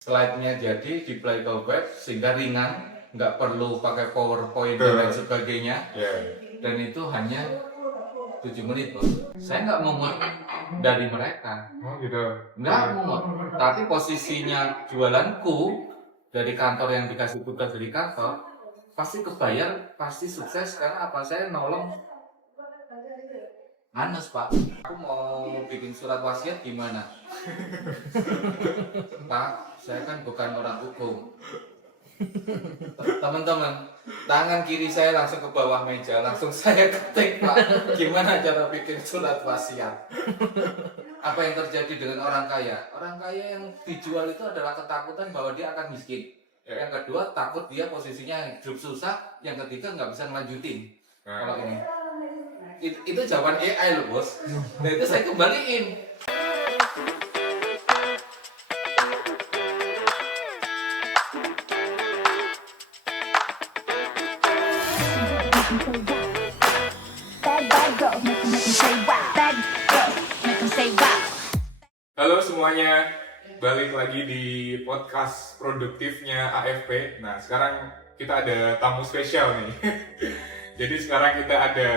slide-nya jadi di-play ke web sehingga ringan, nggak perlu pakai PowerPoint dan lain sebagainya. Dan itu hanya 7 menit loh. Saya nggak mungut dari mereka. Oh gitu. Nggak mungut. Tapi posisinya jualanku dari kantor yang dikasih tugas dari kantor pasti kebayar, pasti sukses karena apa? Saya nolong Anas Pak. Aku mau bikin surat wasiat gimana? Pak, saya kan bukan orang hukum. Teman-teman, tangan kiri saya langsung ke bawah meja, langsung saya ketik Pak, gimana cara bikin surat wasiat. Apa yang terjadi dengan orang kaya? Orang kaya yang dijual itu adalah ketakutan bahwa dia akan miskin. Yang kedua, takut dia posisinya hidup susah. Yang ketiga, nggak bisa ngelanjutin. Kalau ini itu jawaban AI loh bos. Dan itu saya kembaliin. Halo semuanya, balik lagi di podcast produktifnya AFP. Nah sekarang kita ada tamu spesial nih. Jadi sekarang kita ada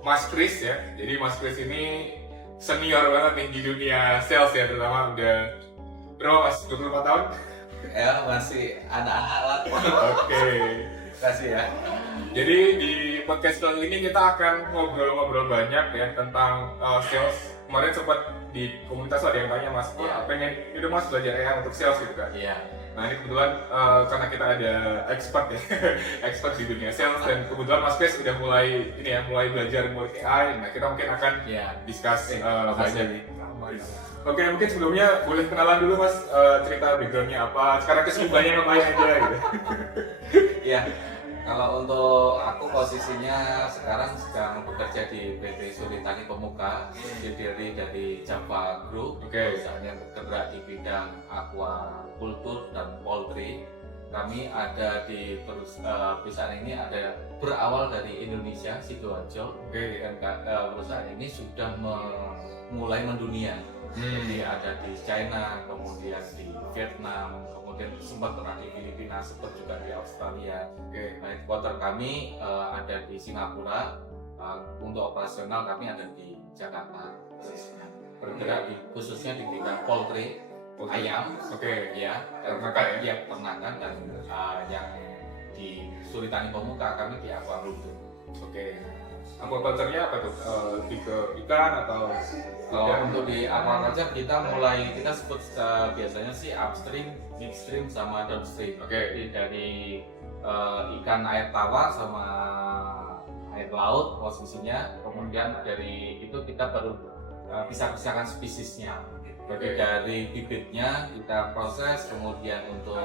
Mas Kris ya. Jadi Mas Kris ini senior banget nih di dunia sales ya, terutama udah berapa Mas? 24 tahun? Ya masih anak-anak lah. Oke. Kasih ya. Jadi di podcast kali ini kita akan ngobrol-ngobrol banyak ya tentang sales. Kemarin sempat di komunitas ada yang tanya Mas, pengen itu Mas belajar AI untuk sales gitu kan? Iya. Nah ini kebetulan karena kita ada expert ya, expert di dunia sales dan kebetulan Mas Kris udah mulai belajar mulai AI. Nah kita mungkin akan discuss banyak. Oke, mungkin sebelumnya boleh kenalan dulu Mas, cerita backgroundnya apa, sekarang kesibukannya ngapain aja gitu. Iya. Kalau untuk aku posisinya sekarang sedang bekerja di PT Suritani Pemuka, terdiri dari Java Group, perusahaan yang bergerak di bidang aquaculture dan poultry. Kami ada di perusahaan ini ada berawal dari Indonesia, Sidoarjo. Dan perusahaan ini sudah mulai mendunia. Jadi ada di China, kemudian di Vietnam, kemudian sempat pernah di Filipina, sempat juga di Australia. Nah, headquarter kami ada di Singapura. Untuk operasional kami ada di Jakarta. Bergerak khususnya di bidang poultry, ayam, ya, ternakan dan yang di Suritani Pemuka kami di aquaculture. Aquaculture-nya apa tuh? Lebih ke ikan atau? Untuk di aquaculture kita sebut biasanya sih upstream, midstream sama downstream. Jadi dari ikan air tawar sama air laut posisinya, kemudian dari itu kita baru pisah-pisahkan spesiesnya. Jadi dari bibitnya kita proses, kemudian untuk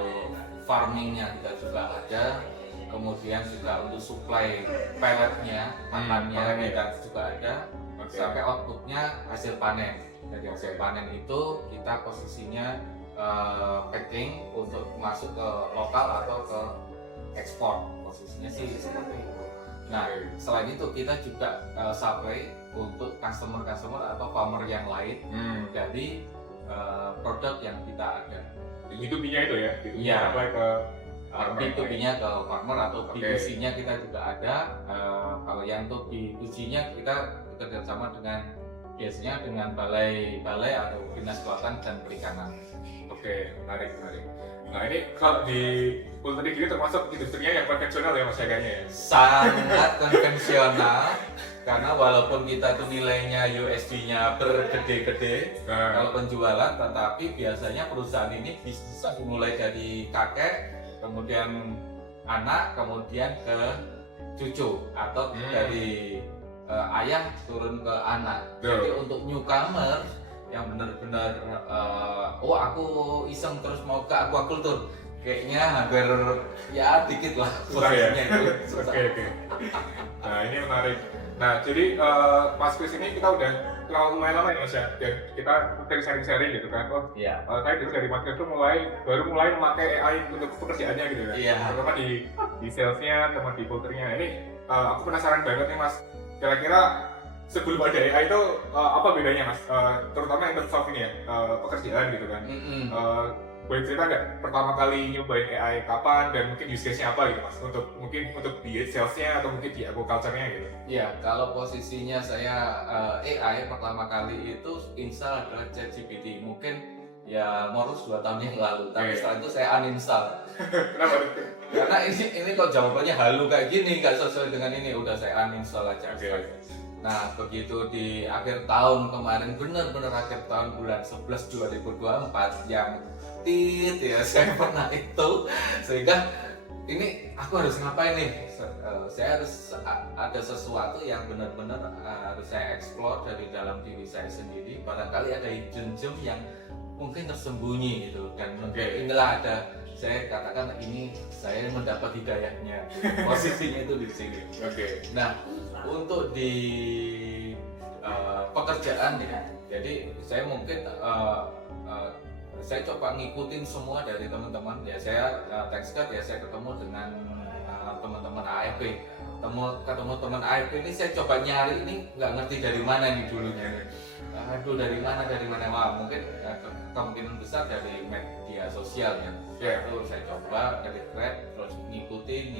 farmingnya kita juga ada. Kemudian juga untuk supply pelletnya, makannya kita juga ada, sampai outputnya hasil panen. Dari hasil panen itu kita posisinya packing untuk masuk ke lokal atau ke ekspor, posisinya sih seperti itu. Nah selain itu kita juga supply untuk customer atau farmer yang lain dari produk yang kita ada. B2B-nya itu ya? Iya. B2B-nya ke farmer atau B2C-nya kita juga ada. Kalau yang untuk B2C-nya kita bekerja sama dengan biasanya dengan balai atau dinas kelautan dan perikanan. Menarik. Nah ini kalau di poultry gini termasuk industrinya yang konvensional ya Mas kayaknya ya? Sangat konvensional. Karena walaupun kita tuh nilainya USD-nya bergede-gede kalau penjualan, tetapi biasanya perusahaan ini bisa dimulai dari kakek, kemudian anak, kemudian ke cucu, atau dari ayah turun ke anak. Jadi untuk newcomer yang benar-benar aku iseng terus mau ke aquaculture, kayaknya hampir ya dikit lah posisinya itu. Nah ini menarik. Nah jadi Mas Kris ini kita udah kenal lumayan lama ya Mas ya, dan kita sharing gitu kan. Saya dulu dari Mas Kris tuh baru mulai memakai AI untuk pekerjaannya gitu kan. Terutama di salesnya sama di poultry-nya. Ini aku penasaran banget nih Mas, kira-kira sebelum ada AI itu apa bedanya Mas? Terutama yang terms of ini ya, pekerjaan gitu kan. boleh cerita nggak pertama kali nyobain AI kapan dan mungkin use case-nya apa gitu mas? Untuk di salesnya atau mungkin di agriculture-nya gitu? Iya, kalau posisinya saya AI pertama kali itu install adalah ChatGPT. Mungkin ya morus 2 tahun yang lalu, tapi setelah itu saya uninstall. Kenapa? Karena ini kok jawabannya halu kayak gini, nggak sesuai dengan ini, udah saya uninstall aja. Nah, begitu di akhir tahun kemarin, benar-benar akhir tahun bulan 11 2024 yang ya saya pernah itu, sehingga ini aku harus ngapain nih? Saya harus ada sesuatu yang benar-benar harus saya explore dari dalam diri saya sendiri. Barangkali ada hidden gem yang mungkin tersembunyi gitu, dan inilah ada, saya katakan ini saya mendapat hidayahnya, posisinya itu di sini. Nah, untuk di pekerjaan ya, jadi saya mungkin saya coba ngikutin semua dari teman-teman ya. Saya TechScout ya, saya ketemu dengan teman-teman AFP, ketemu teman AFP ini saya coba nyari, ini nggak ngerti dari mana nih dulunya. Aduh, dari mana, wah mungkin kemungkinan besar dari media sosial ya. Itu saya coba dari Thread, terus ngikutin,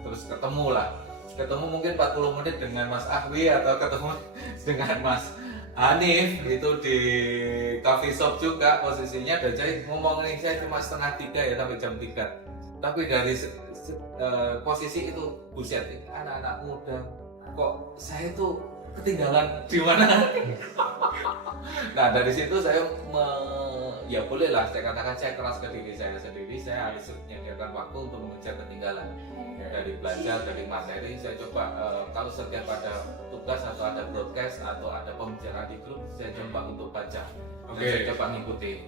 terus ketemu mungkin 40 menit dengan Mas Ahwi atau ketemu dengan Mas Hanif itu di coffee shop juga posisinya, dan saya ngomong ini saya cuma 2:30 ya sampai jam 3. Tapi dari posisi itu buset, anak-anak muda kok saya tuh ketinggalan di mana. Nah, dari situ saya ya bolehlah saya katakan saya keras ke diri saya sendiri, saya harus menyediakan waktu untuk mengejar ketinggalan. Dari belajar, dari materi, saya coba kalau setiap ada tugas atau ada broadcast atau ada pembicaraan di grup, saya coba untuk baca. Saya coba ngikutin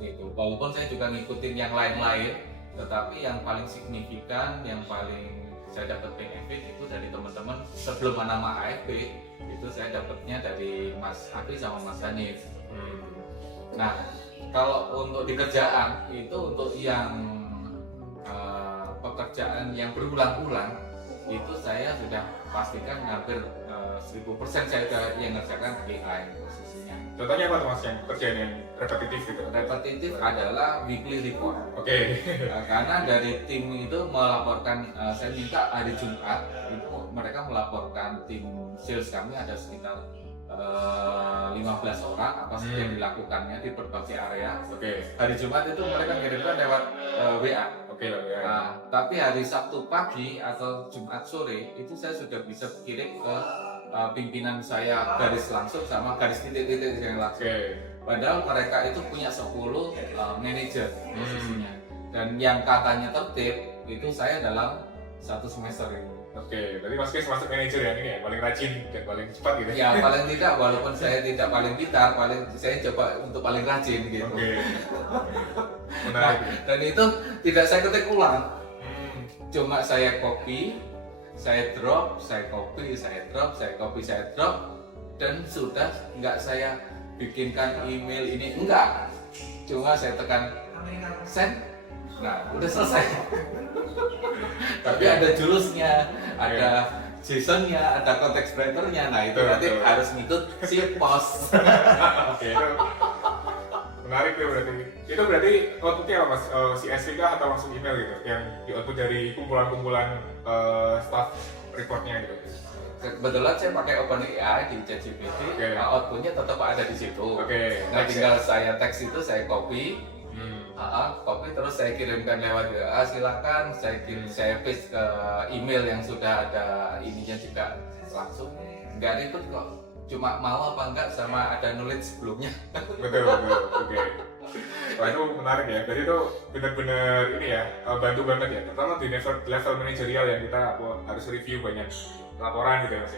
gitu. Walaupun saya juga ngikutin yang lain-lain, tetapi yang paling signifikan, yang paling saya dapat benefit itu dari teman-teman sebelum nama AFP itu saya dapatnya dari Mas Akri sama Mas Hanif. Nah, kalau untuk di kerjaan itu, untuk yang pekerjaan yang berulang-ulang itu saya sudah pastikan hampir 1000% saya sudah yang ngerjakan AI posisinya. Contohnya apa tuh mas yang pekerjaan yang repetitif gitu? Repetitif adalah weekly report. Karena dari tim itu melaporkan, saya minta hari Jumat itu mereka melaporkan, tim sales kami ada sekitar 15 orang apa saja yang dilakukannya di berbagai area. Hari Jumat itu mereka kirimkan lewat WA. Nah, tapi hari Sabtu pagi atau Jumat sore itu saya sudah bisa kirim ke pimpinan saya garis langsung sama garis titik-titik yang langsung. Padahal mereka itu punya 10 manajer posisinya. Dan yang katanya tertib itu saya dalam 1 semester ini. Berarti Mas Kris masuk manajer ya, ini ya, paling rajin dan paling cepat gitu. Ya, paling tidak, walaupun saya tidak paling pintar, saya coba untuk paling rajin gitu. Nah, dan itu tidak saya ketik ulang. Cuma saya copy, saya drop, saya copy, saya drop, saya copy, saya drop, dan sudah nggak saya bikinkan email ini, enggak. Cuma saya tekan send. Nah, udah selesai. Tapi ada jurusnya, ada JSON-nya, ada konteks writer-nya. Nah, itu nanti harus ngikut si post. Menarik ya berarti. Itu berarti outputnya apa mas? Si SVK atau langsung email gitu? Yang di output dari kumpulan-kumpulan staff reportnya gitu? Kebetulan saya pakai OpenAI di ChatGPT, outputnya tetap ada di situ. Nah, tinggal saya teks itu saya copy, copy terus saya kirimkan lewat WA, silakan saya paste ke email yang sudah ada ininya juga langsung. Nggak ribet kok, cuma mau apa enggak sama ada nulis sebelumnya. Betul. Wah, itu menarik ya. Jadi itu benar-benar ini ya, bantu banget ya. Terutama di level manajerial yang kita harus review banyak laporan gitu ya mas.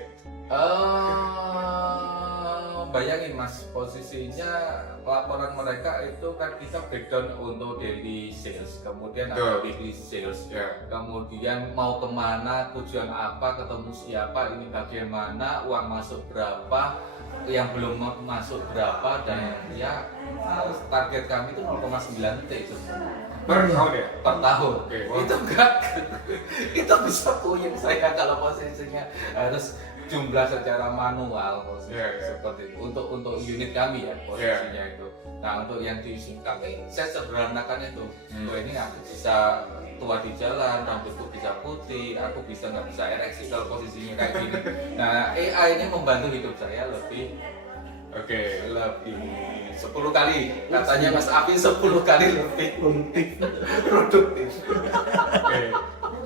Bayangin mas, posisinya laporan mereka itu kan kita breakdown untuk daily sales, kemudian ada weekly sales, kemudian mau kemana, tujuan apa, ketemu siapa, ini bagaimana, uang masuk berapa, yang belum masuk berapa, dan ya target kami itu 0,9 T per tahun ya? Per tahun. Itu enggak, itu bisa puyeng saya kalau posisinya harus jumlah secara manual posisi Yeah. seperti itu untuk unit kami ya posisinya itu. Nah untuk yang di kami saya sederhanakan itu. Oh ini aku bisa tua di jalan, rambutku bisa putih, aku bisa nggak bisa ereksi kalau posisinya kayak gini. Nah AI ini membantu hidup saya lebih 10 kali, katanya Mas Afi 10 kali lebih produktif. Oke.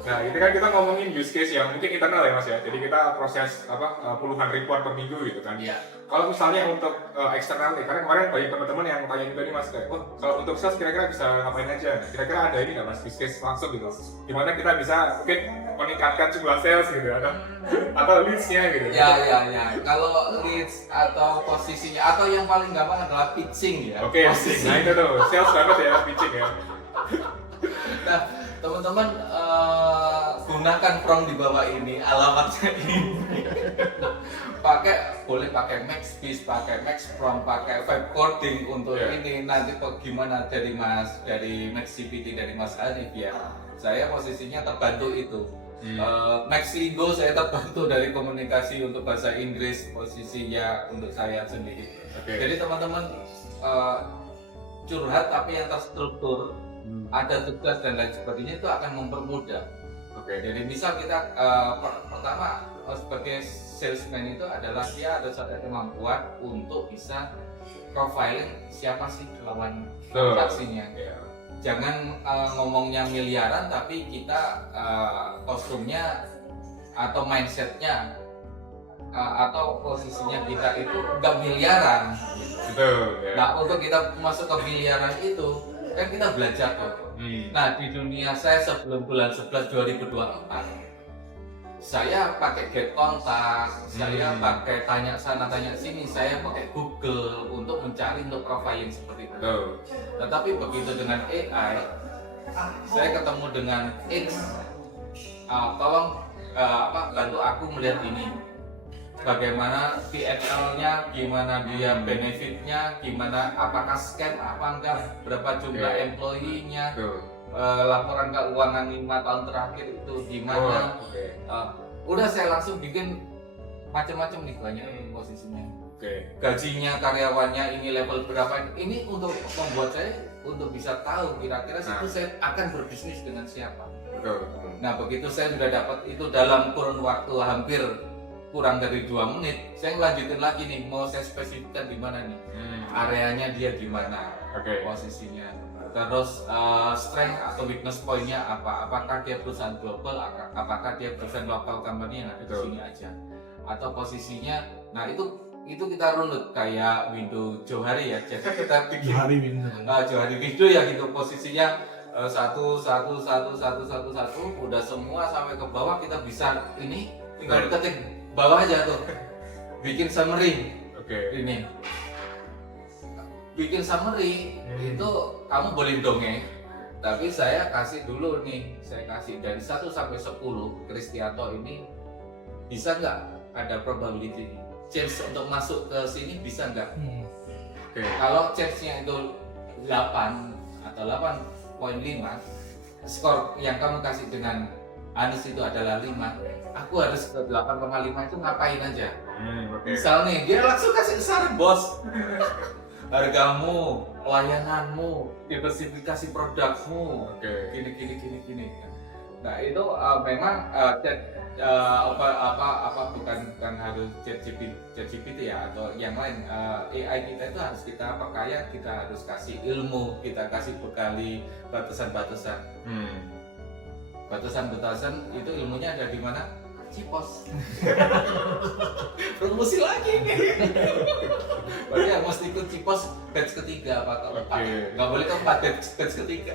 Nah, ini kan kita ngomongin use case yang mungkin internal ya Mas ya. Jadi kita proses puluhan report per minggu gitu kan. Iya. Kalau misalnya untuk eksternal nih, karena kemarin banyak teman-teman yang tanya juga nih Mas, kayak, kalau untuk sales kira-kira bisa ngapain aja? Kira-kira ada ini nggak Mas, use case langsung gitu? Gimana kita bisa mungkin meningkatkan jumlah sales gitu atau leads-nya gitu? Ya. Kalau leads atau posisinya atau yang paling gampang adalah pitching ya. Oke, pitching. Nah itu tuh, sales banget ya pitching ya. Nah, teman-teman gunakan prompt di bawah ini, alamatnya ini. Boleh pakai MaxBiz, pakai MaxPrompt, pakai Vibe Coding untuk ini. Nanti gimana dari MaxGPT dari Mas Hanif ya. Saya posisinya terbantu itu. MaxLingo saya terbantu dari komunikasi untuk bahasa Inggris, posisinya untuk saya sendiri. Jadi teman-teman curhat tapi yang terstruktur, ada tugas dan lain sebagainya, itu akan mempermudah. Jadi misal kita pertama sebagai salesman itu adalah dia ada satu kemampuan untuk bisa profiling siapa sih lawan transaksinya. Jangan ngomongnya miliaran tapi kita kostumnya atau mindsetnya atau posisinya kita itu nggak miliaran. Nah untuk kita masuk ke miliaran itu kan kita belajar tuh. Nah di dunia saya sebelum bulan 11 2024 saya pakai get kontak, saya pakai tanya sana tanya sini, saya pakai Google untuk mencari untuk profiling seperti itu. Tetapi begitu dengan AI, saya ketemu dengan X, tolong bantu aku melihat ini, bagaimana PNL-nya, gimana dia benefitnya, gimana apakah scam apa enggak, berapa jumlah employee-nya. Laporan keuangan 5 tahun terakhir itu gimana? Udah saya langsung bikin macam-macam nih banyak posisinya. Gajinya karyawannya ini level berapa? Ini untuk membuat saya untuk bisa tahu kira-kira situ saya akan berbisnis dengan siapa. Nah begitu saya sudah dapat itu dalam kurun waktu hampir kurang dari 2 menit, saya lanjutin lagi nih, mau saya spesifikkan di mana nih, areanya dia di mana, posisinya. Terus strength atau weakness point-nya apa? Apakah dia perusahaan global? Apakah dia perusahaan lokal company yang ada di sini aja? Atau posisinya, nah itu kita runut kayak window Johari ya. Jadi kita bikin Johari window ya gitu, posisinya satu, udah semua sampai ke bawah kita bisa ini tinggal ketik bawah aja tuh, bikin summary ini. Bikin summary itu kamu boleh dongeng, tapi saya kasih dulu nih, saya kasih dari 1 sampai 10 Kristianto ini bisa nggak ada probability chance untuk masuk ke sini, bisa nggak? Kalau chance-nya itu 8 atau 8.5, skor yang kamu kasih dengan Anis itu adalah 5, aku harus ke 8,5 itu ngapain aja? Misal nih, dia langsung kasih saran bos. Hargamu, pelayananmu, diversifikasi produkmu, gini. Nah itu memang bukan harus ChatGPT ya atau yang lain. AI kita itu harus kita perkaya, kita harus kasih ilmu, kita kasih bekali batasan-batasan. Batasan itu ilmunya ada di mana? Cipos. Promosi lagi nih. Berarti yang mesti ikut Cipos batch ketiga apa keempat. Nggak boleh keempat, batch ketiga.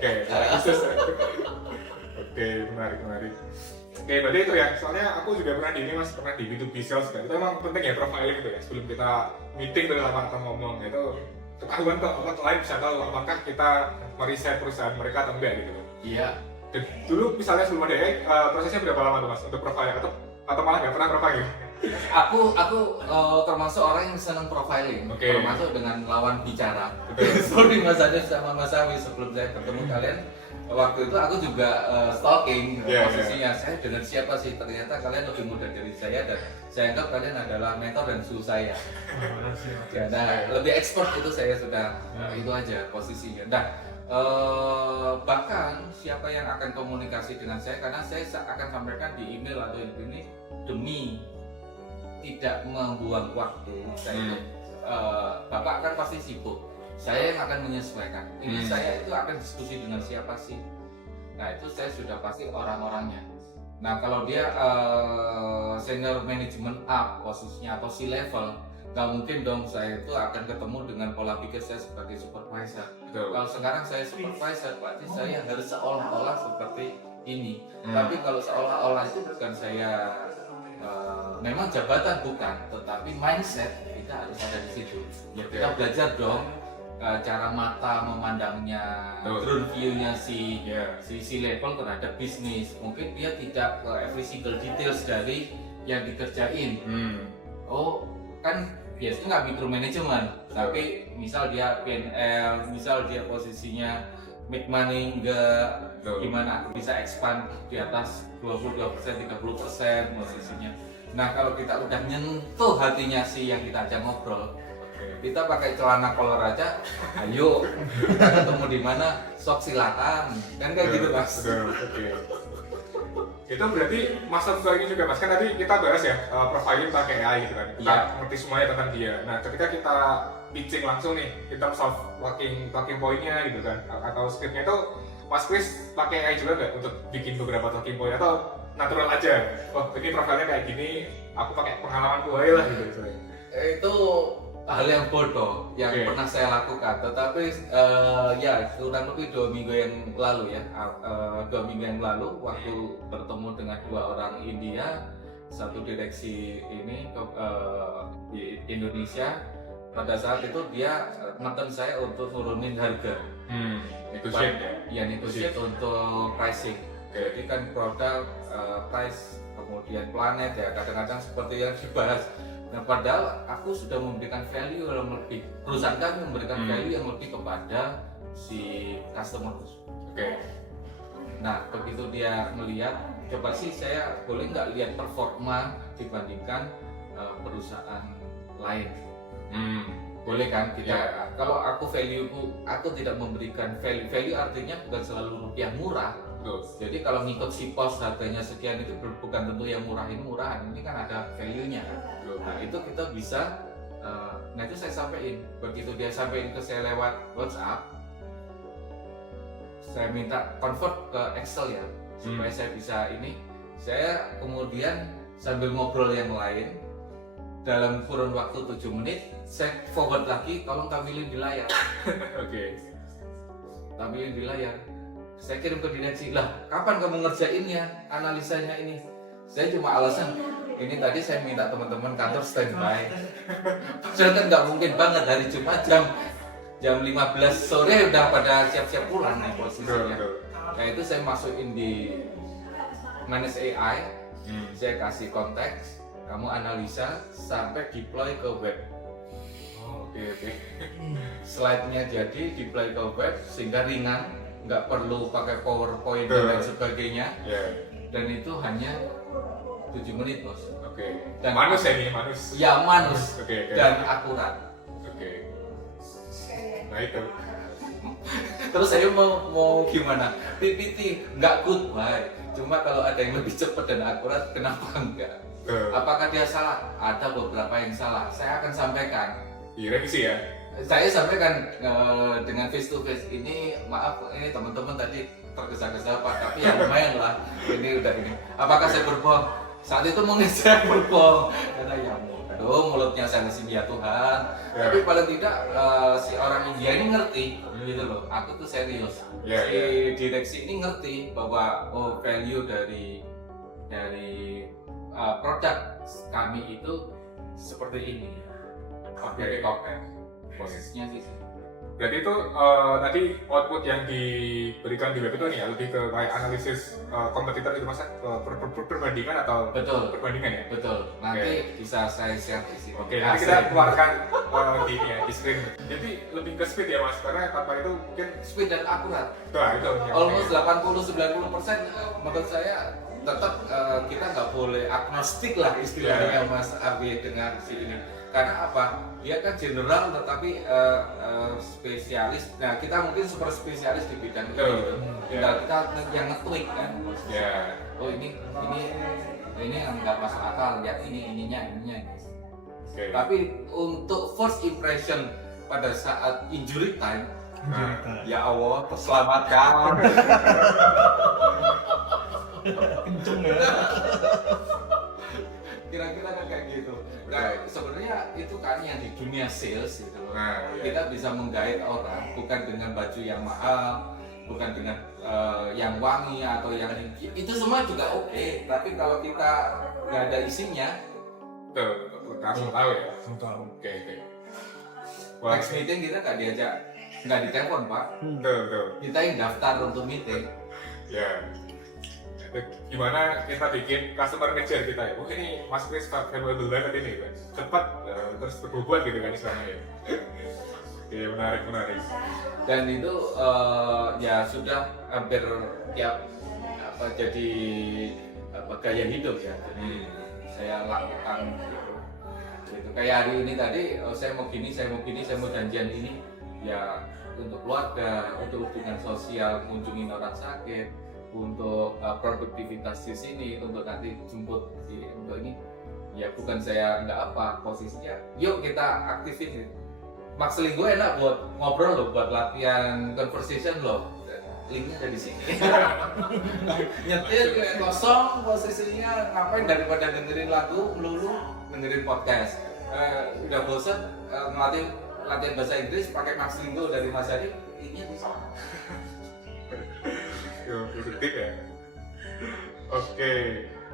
Menarik. Berarti itu ya, soalnya aku juga pernah di B2B sales kan. Itu emang penting ya profiling itu ya, sebelum kita meeting dengan orang atau ngomong itu ketahuan kok, orang lain bisa tahu apakah kita meriset perusahaan mereka atau enggak gitu. Iya. Dan dulu misalnya sebelum ada AI, prosesnya berapa lama tuh Mas untuk profiling atau malah nggak pernah profiling? Aku termasuk orang yang senang profiling, termasuk dengan lawan bicara. Seperti Mas Adif sama Mas Awi sebelum saya ketemu kalian, waktu itu aku juga stalking posisinya. Saya dengan siapa sih? Ternyata kalian lebih muda dari saya dan saya anggap kalian adalah mentor dan suhu saya. Nah, lebih expert itu saya sudah itu aja posisinya. Nah, bahkan siapa yang akan komunikasi dengan saya, karena saya akan sampaikan di email atau ini demi tidak membuang waktu saya. Bapak kan pasti sibuk, saya yang akan menyesuaikan. Ini saya itu akan diskusi dengan siapa sih? Nah itu saya sudah pasti orang-orangnya. Nah kalau dia senior management up posisinya atau C-level, nggak mungkin dong saya itu akan ketemu dengan pola pikir saya sebagai supervisor. Kalau sekarang saya supervisor, berarti saya harus seolah-olah seperti ini. Tapi kalau seolah-olah itu bukan saya, memang jabatan bukan, tetapi mindset kita harus ada di situ. Ya kita belajar dong cara mata memandangnya, ground view-nya si level terhadap bisnis. Mungkin dia tidak every single details dari yang dikerjain. Oh kan biasanya nggak micromanagement, tapi misal dia PNL, misal dia posisinya make money enggak, gimana aku bisa expand di atas 22%, 30% posisinya. Nah kalau kita udah nyentuh hatinya si yang kita ajak ngobrol, kita pakai celana kolor aja, ayo kita ketemu di mana, sok silakan, kan kayak gitu Mas. Itu berarti master lagi juga Mas, kan tadi kita bahas ya profiling pakai AI gitu kan, kita ngerti semuanya tentang dia. Nah ketika kita pitching langsung nih, kita solve talking point-nya gitu kan, atau script-nya itu Mas Kris pakai AI juga nggak untuk bikin beberapa talking point atau natural aja? Oh ini profilnya kayak gini, aku pakai pengalaman gue lah gitu. Itu hal yang bodoh yang pernah saya lakukan, tetapi ya kurang lebih 2 minggu yang lalu ya, 2 minggu yang lalu waktu bertemu dengan 2 orang India, satu direksi ini di Indonesia. Pada saat itu dia nonton saya untuk nurunin harga, negotiate untuk pricing. Jadi kan produk, price, kemudian planet ya kadang-kadang seperti yang dibahas. Nah padahal aku sudah memberikan value yang lebih, perusahaan kami memberikan value yang lebih kepada si customer. Nah begitu dia melihat, coba sih saya boleh nggak lihat performa dibandingkan perusahaan lain. Boleh kan kita, kalau aku value aku tidak memberikan value artinya bukan selalu rupiah murah. Jadi kalau ngikut si pos harganya sekian itu bukan tentu yang murah ini murahan, ini kan ada value-nya kan. Nah itu kita bisa, nah itu saya sampaikan. Begitu dia sampaikan ke saya lewat WhatsApp, saya minta convert ke Excel ya, supaya saya bisa ini. Saya kemudian sambil ngobrol yang lain, dalam kurun waktu 7 menit, saya forward lagi, tolong tampilin di layar. Tampilin di layar. Saya kirim ke direksi, lah kapan kamu ngerjainnya, analisanya ini? Saya cuma alasan, ini tadi saya minta teman-teman kantor standby. Padahal kan nggak mungkin banget hari Jumat jam 15 sore udah pada siap-siap pulang nih posisinya. Nah itu saya masukin di Manage AI, saya kasih konteks, kamu analisa sampai deploy ke web. Slide-nya jadi deploy ke web sehingga ringan, nggak perlu pakai PowerPoint dan lain sebagainya. Dan itu hanya 7 menit bos. Dan manus ya ini, manus. Ya manus dan akurat. Nah itu. Terus saya mau gimana? PPT nggak goodbye. Cuma kalau ada yang lebih cepat dan akurat, kenapa enggak? Apakah dia salah? Ada beberapa yang salah. Saya akan sampaikan. Revisi ya. Saya sampaikan dengan face to face. Ini maaf, ini teman-teman tadi tergesa-gesa Pak, tapi ya lumayan lah. Ini udah ini. Apakah saya berbohong? Saat itu mungkin saya berbohong. Karena ya aduh mulutnya saya mesin ya Tuhan. Tapi paling tidak si orang India ini ngerti gitu loh. Aku tuh serius. Si direksi ini ngerti bahwa value dari produk kami itu seperti ini. Pakai konten posisinya sih. Berarti itu tadi output yang diberikan di web itu nih ya lebih ke kayak analisis kompetitor itu mas, perbandingan atau Betul. perbandingan ya? Betul. Nanti bisa saya share di sini. Oke, nanti kita keluarkan di ini ya, di screen. Jadi lebih ke speed ya mas, karena tanpa itu mungkin speed dan akurat. itu yang Almost 80-90% menurut saya tetap kita nggak boleh agnostik lah istilahnya Mas Arwi dengan si ini. Karena apa? Dia kan general tetapi spesialis. Nah kita mungkin super spesialis di bidang ini. Gitu. Tinggal kita yang nge-tweak kan. Oh ini yang nggak masuk akal. Ya ininya. Tapi untuk first impression pada saat injury time, ya Allah terselamatkan. Kenceng ya. Kira-kira kan kayak gitu. Nah, sebenarnya itu kan yang di dunia sales gitu. Kita bisa menggait orang bukan dengan baju yang mahal, bukan dengan yang wangi atau yang itu semua juga oke. Tapi kalau kita nggak ada isinya, langsung tahu ya. Oke. Next meeting kita nggak ditelepon Pak. Kita yang daftar untuk meeting. Ya. Gimana kita bikin customer ngejar kita ya? Oh ini Mas Kris valuable banget ini kan, cepat terus berbobot gitu kan istilahnya ya. Oke, menarik. Dan itu ya sudah hampir tiap jadi gaya hidup ya. Jadi saya lakukan gitu. Kayak hari ini tadi saya mau janjian ini ya untuk keluarga, untuk hubungan sosial, kunjungin orang sakit, untuk produktivitas di sini, untuk nanti jemput untuk ini ya bukan saya nggak apa posisinya. Yuk kita aktifin. Max Linggo enak buat ngobrol loh, buat latihan conversation loh. Linknya ada di sini. Nyetir kayak kosong posisinya, ngapain daripada dengerin lagu melulu dengerin podcast. Udah bosan latihan bahasa Inggris pakai Max Linggo dari Mas Adi, ini bisa. Positif ya. Oke.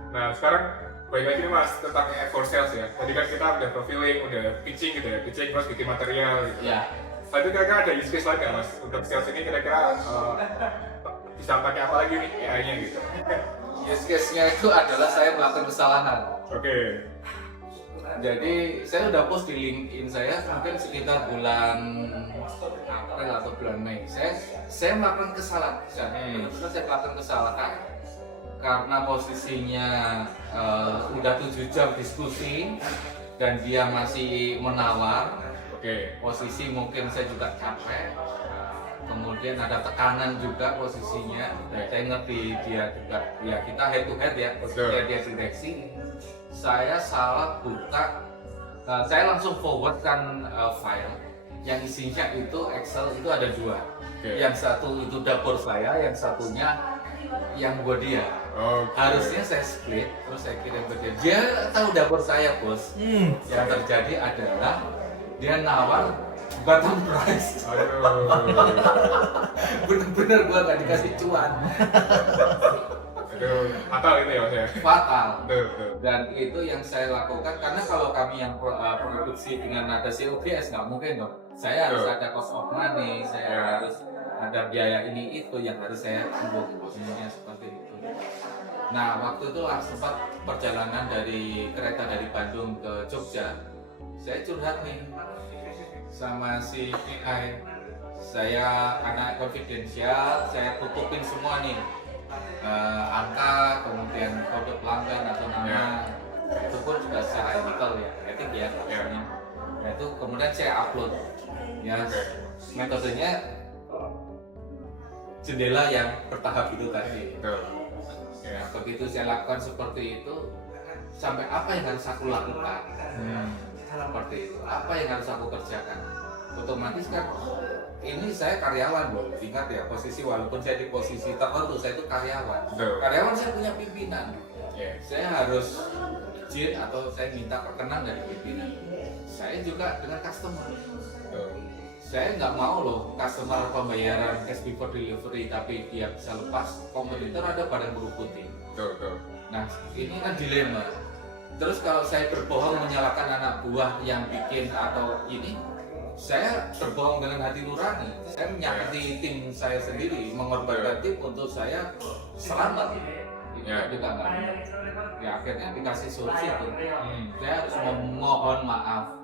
Nah sekarang balik lagi nih mas tentang for sales ya. Tadi kan kita udah profiling, udah pitching gitu ya, pitching terus bikin material gitu. Ya. Tapi kira-kira ada use case lain nggak mas untuk sales ini kira-kira bisa pakai apa lagi nih AI-nya gitu? Use case-nya itu adalah saya melakukan kesalahan. Oke. Jadi saya udah post di LinkedIn saya mungkin sekitar bulan April atau bulan Mei. Saya melakukan kesalahan. Saya melakukan kesalahan karena posisinya udah 7 jam diskusi dan dia masih menawar. Posisi mungkin saya juga capek. Kemudian ada tekanan juga posisinya. Saya ngerti dia juga. Ya kita head to head ya. Dia direksi. Saya salah buka, saya langsung forwardkan file yang isinya itu Excel itu ada 2. Yang satu itu dapur saya, yang satunya yang buat dia. Harusnya saya split, terus saya kirim ke dia. Dia tahu dapur saya bos. Yang terjadi adalah dia nawar bottom price. Bener-bener gua nggak dikasih cuan. Fatal itu ya mas ya? Fatal. Dan itu yang saya lakukan karena kalau kami yang produksi dengan nada COGS nggak mungkin dong. Saya harus ada cost of money, saya harus ada biaya ini itu yang harus saya tanggung. Seperti itu. Nah waktu itu sempat perjalanan dari kereta dari Bandung ke Jogja, saya curhat nih sama si AI. Saya karena konfidensial, saya tutupin semua nih. Angka, kemudian kode pelanggan atau nama, itu pun juga secara etikal ya, etik ya. Nah itu kemudian saya upload, ya metodenya jendela yang bertahap itu tadi. Ya, begitu saya lakukan seperti itu, sampai apa yang harus aku lakukan? Seperti itu, apa yang harus aku kerjakan? Otomatis kan ini saya karyawan loh, ingat ya posisi walaupun saya di posisi tertentu saya itu karyawan. Karyawan saya punya pimpinan, saya harus izin atau saya minta perkenan dari pimpinan. Saya juga dengan customer, saya nggak mau loh customer pembayaran cash before delivery tapi dia bisa lepas, kompetitor ada badan buruh putih. Nah ini kan dilema. Terus kalau saya berbohong menyalahkan anak buah yang bikin atau ini, saya berbohong dengan hati nurani. Saya menyakiti tim saya sendiri, mengorbankan tim untuk saya selamat. Kita nggak. Ya akhirnya dikasih solusi itu. Saya harus memohon maaf.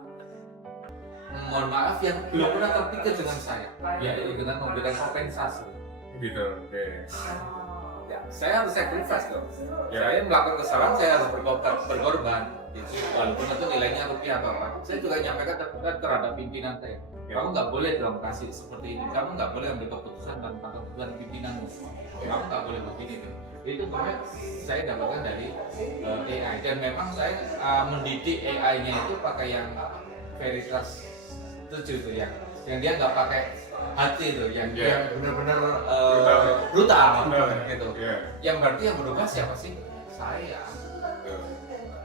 Mohon maaf yang belum pernah terpikir dengan saya, yaitu dengan memberikan kompensasi. Gitu. Oke. Ya, saya harus sacrifice dong. Saya melakukan kesalahan, saya harus berkorban. Walaupun itu nilainya rupiah atau apa. Saya juga nyampaikan terhadap pimpinan saya. Kamu nggak boleh dong kasih seperti ini. Kamu nggak boleh ambil keputusan tanpa keputusan pimpinanmu. Kamu nggak boleh begini. Itu kemudian saya dapatkan dari AI, dan memang saya mendidik AI-nya itu pakai yang Veritas 7 itu yang dia nggak pakai hati itu, yang dia benar-benar brutal gitu. Yang berarti yang berubah siapa sih? Saya.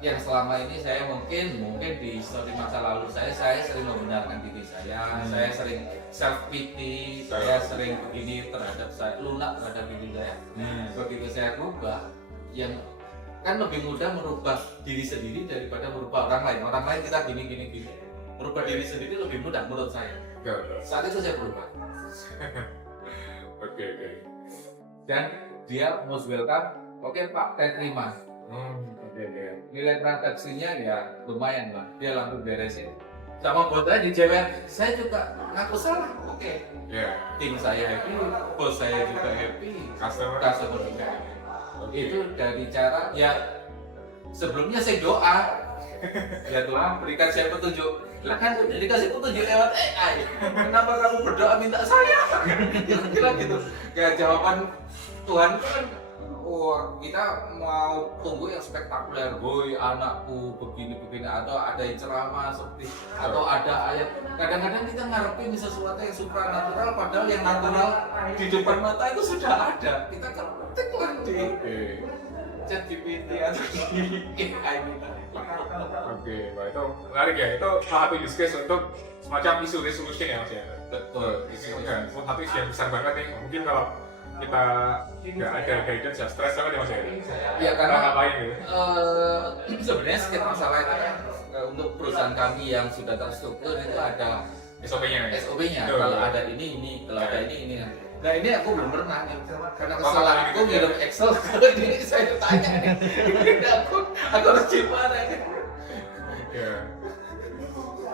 Yang selama ini saya mungkin di histori masa lalu saya sering membenarkan diri saya sering self pity, saya sering begini terhadap saya, lunak terhadap diri saya. Begitu saya rubah, yang kan lebih mudah merubah diri sendiri daripada merubah orang lain. Orang lain kita gini. Merubah diri sendiri lebih mudah menurut saya. Saat itu saya berubah. Oke. Dan dia most welcome. Oke Pak, saya terima. Nilai transaksinya ya lumayan lah, dia langsung beresin. Sama bos saya dijewer, saya juga ngaku salah. Oke. Tim saya happy, bos saya juga happy, customer juga happy. Itu dari cara ya sebelumnya saya doa, ya Tuhan berikan saya petunjuk. Lah kan udah dikasih petunjuk lewat AI. Kenapa kamu berdoa minta saya? Kira-kira gitu. Ya jawaban Tuhan kan, wah kita mau tunggu yang spektakuler, boy anakku begini atau ada yang ceramah seperti atau ada ayat. Kadang-kadang kita ngarepin sesuatu yang supranatural, padahal yang natural di depan mata itu sudah ada. Kita ketik lah di ChatGPT atau di AI kita. Oke, wah itu menarik ya. Itu salah satu use case untuk semacam isu resolution ya Mas ya. Betul. Itu satu isu yang besar banget nih. Mungkin kalau kita nggak ada guidance ya stres banget ya Mas ya. Ya karena ngapain gitu. Sebenarnya setiap masalah itu kan untuk perusahaan kami yang sudah terstruktur itu ada SOP-nya. Kalau ada ini, kalau ada ini. Nah ini aku belum pernah nih, karena kesalahanku ngirim Excel. Ini saya tanya nih, ini aku harus gimana nih?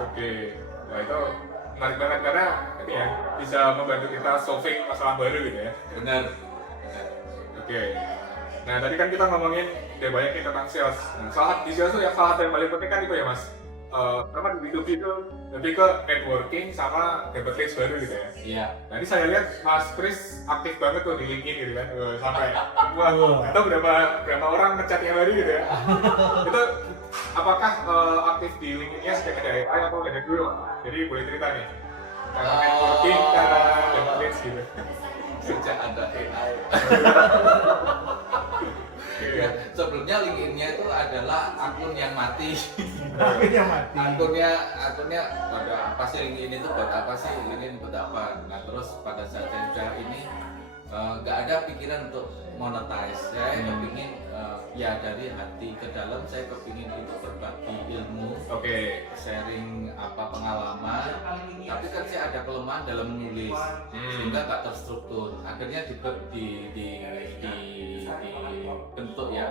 Oke. Nah itu menarik banget karena ini ya bisa membantu kita solving masalah baru gitu ya. Benar. Oke. Nah tadi kan kita ngomongin udah banyak nih tentang sales. Nah, di sales tuh yang salah satu yang paling penting kan itu ya Mas. Karena di B2B itu lebih ke networking sama dapat leads baru gitu ya. Iya. Nanti saya lihat Mas Kris aktif banget tuh di LinkedIn gitu kan, sampai atau berapa orang ngechat tiap hari gitu ya. Itu apakah aktif di LinkedIn-nya sejak ada AI atau ada dulu? Jadi boleh cerita nih. Cara networking, cara dapat leads gitu. Sejak ada AI. Ya, sebelumnya LinkedIn-nya itu adalah akun yang mati. Akunnya pada apa sih LinkedIn itu buat apa sih, LinkedIn buat apa. Nah terus pada saat saya sudah ini nggak ada pikiran untuk monetize. Saya kepingin ya dari hati ke dalam saya kepingin itu berbagi ilmu, sharing apa pengalaman. Tapi kan saya ada kelemahan dalam menulis sehingga nggak terstruktur. Akhirnya dibentuk ya.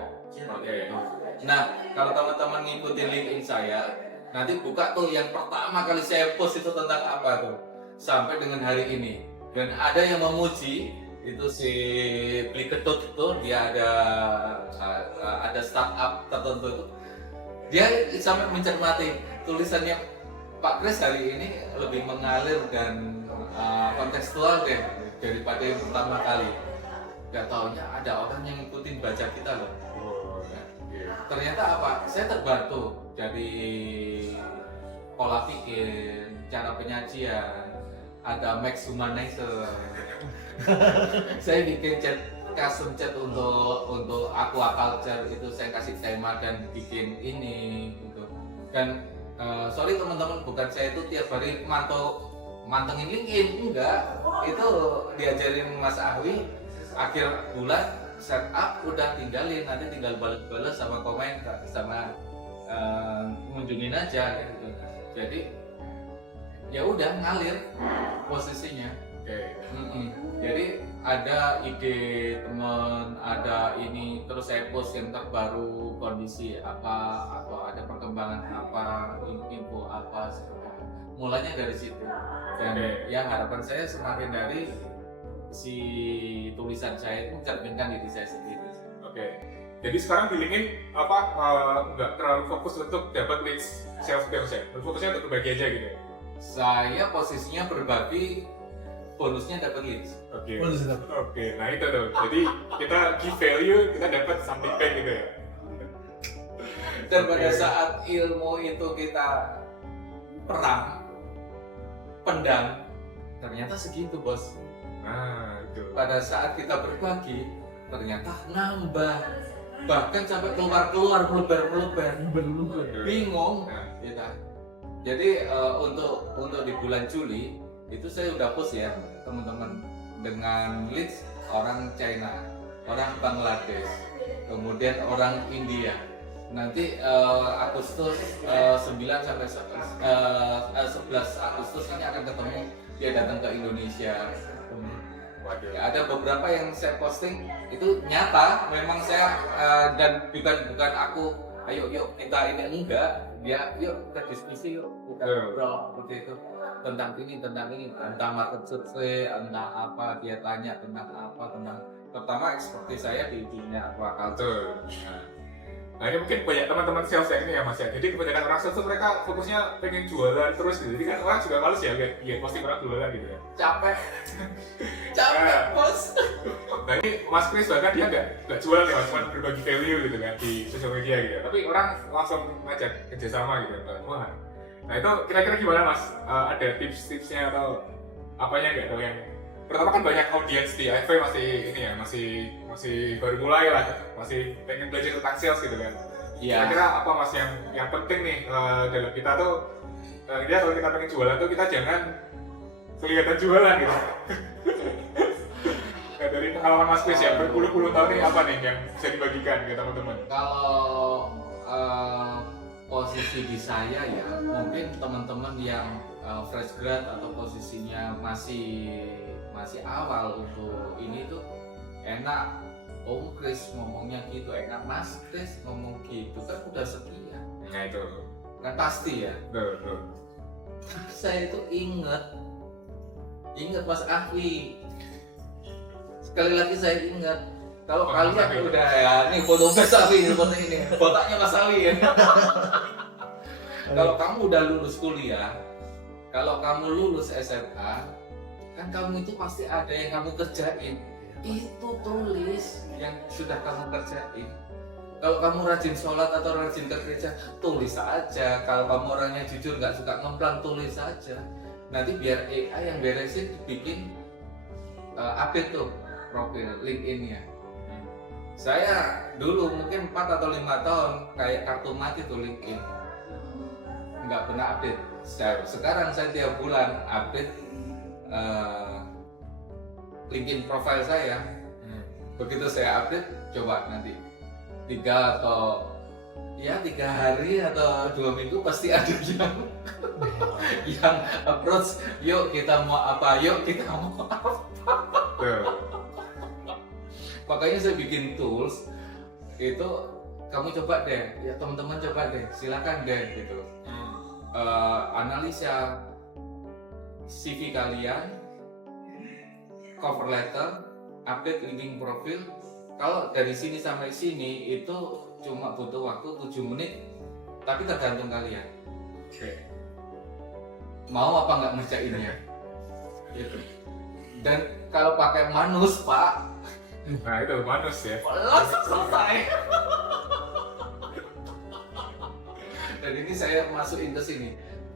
Nah kalau teman-teman ngikutin LinkedIn saya, nanti buka tuh yang pertama kali saya post itu tentang apa tuh sampai dengan hari ini. Dan ada yang memuji itu si Beli Ketut itu, dia ada startup tertentu itu, dia sampai mencermati tulisannya Pak Kris hari ini lebih mengalir dan kontekstual deh daripada yang pertama kali. Gak taunya ada orang yang ngikutin baca kita loh. Ternyata apa? Saya terbantu dari pola pikir, cara penyajian, ada Max Humanizer. Saya bikin custom chat untuk aquaculture itu, saya kasih tema dan bikin ini gitu. Dan sorry teman-teman, bukan saya itu tiap hari mantengin LinkedIn, enggak. Itu diajarin Mas Ahwi, akhir bulan setup udah tinggalin, nanti tinggal balas sama komen sama ngunjungin aja gitu. Jadi ya udah ngalir posisinya. Jadi ada ide teman, ada ini, terus saya post yang terbaru, kondisi apa atau ada perkembangan apa, info apa, mulanya dari situ. Dan ya harapan saya semakin dari si tulisan saya itu mencerminkan diri saya sendiri. Jadi sekarang di LinkedIn nggak terlalu fokus untuk dapat leads sales ya, fokusnya untuk berbagi aja gitu. Saya posisinya berbagi, bonusnya dapat leads. Nah itu tuh. Jadi kita give value, kita dapat something back gitu ya. Dan pada saat ilmu itu kita perang, pendam, ternyata segitu bos. Itu. Pada saat kita berbagi, ternyata nambah, bahkan sampai keluar meluber, bingung. Gitu. Jadi untuk di bulan Juli itu saya udah post ya teman-teman, dengan leads orang China, orang Bangladesh, kemudian orang India. Nanti Agustus 9 sampai 11 Agustus ini akan ketemu, dia datang ke Indonesia. Ya, ada beberapa yang saya posting itu nyata, memang saya dan bukan aku ayo yuk kita ini, enggak, dia yuk kita diskusi yuk, kita ngobrol seperti itu tentang ini, tentang market survey, tentang apa, dia tanya tentang apa, tentang pertama ekspertis saya di dunia aquaculture. Nah ini mungkin banyak teman-teman sales yang ini ya Mas ya. Jadi kebanyakan orang sales mereka fokusnya pengen jualan terus gitu. Jadi kan orang juga males ya lihat posting orang jualan gitu ya. Capek bos. Nah ini Mas Kris bahkan dia nggak jualan ya, cuma berbagi value gitu kan di sosial media gitu. Tapi orang langsung ngajak kerjasama gitu. Wah. Nah itu kira-kira gimana Mas? Ada tips-tipsnya atau apanya nggak? Atau yang pertama kan banyak audiens di AFV masih ini ya, masih baru mulai lah, masih pengen belajar tentang sales gitu kan. Iya. Kira-kira apa Mas yang penting nih dalam kita tuh, dia kalau kita pengen jualan tuh kita jangan kelihatan jualan gitu. Nah, dari pengalaman Mas Kris ya, berpuluh-puluh tahun ini apa nih yang bisa dibagikan ke teman-teman? Kalau posisi di saya ya, mungkin teman-teman yang fresh grad atau posisinya masih awal untuk ini tuh enak Om Kris ngomongnya gitu, enak Mas Kris ngomong gitu kan udah sekian. Nah itu Kan pasti ya. betul. Saya itu ingat Mas Ahwi. Sekali lagi saya ingat. Kalau kalian udah ya, nih foto Mas Ahwi, foto ini, botaknya Mas Ahwi ya. Kalau kamu udah lulus kuliah, kalau kamu lulus SMA, kan kamu itu pasti ada yang kamu kerjain. Itu tulis yang sudah kamu kerjain. Kalau kamu rajin sholat atau rajin ke gereja, tulis aja. Kalau kamu orangnya jujur, nggak suka ngemplang, tulis aja. Nanti biar AI yang beresin, bikin update tuh profil LinkedIn-nya. Saya dulu mungkin 4 atau 5 tahun kayak kartu mati tuh LinkedIn, nggak pernah update. Sekarang saya tiap bulan update LinkedIn profile saya. Begitu saya update, coba nanti 3 hari atau 2 minggu pasti ada yang approach, yuk kita mau apa, Makanya saya bikin tools itu, kamu coba deh, ya teman-teman coba deh, silakan deh gitu. Analisa CV kalian, cover letter, update LinkedIn profil. Kalau dari sini sampai sini itu cuma butuh waktu 7 menit, tapi tergantung kalian. Mau apa nggak ngerjainnya? Gitu. Dan kalau pakai manus Pak, Nah itu manus ya. langsung selesai. Dan ini saya masukin ke sini.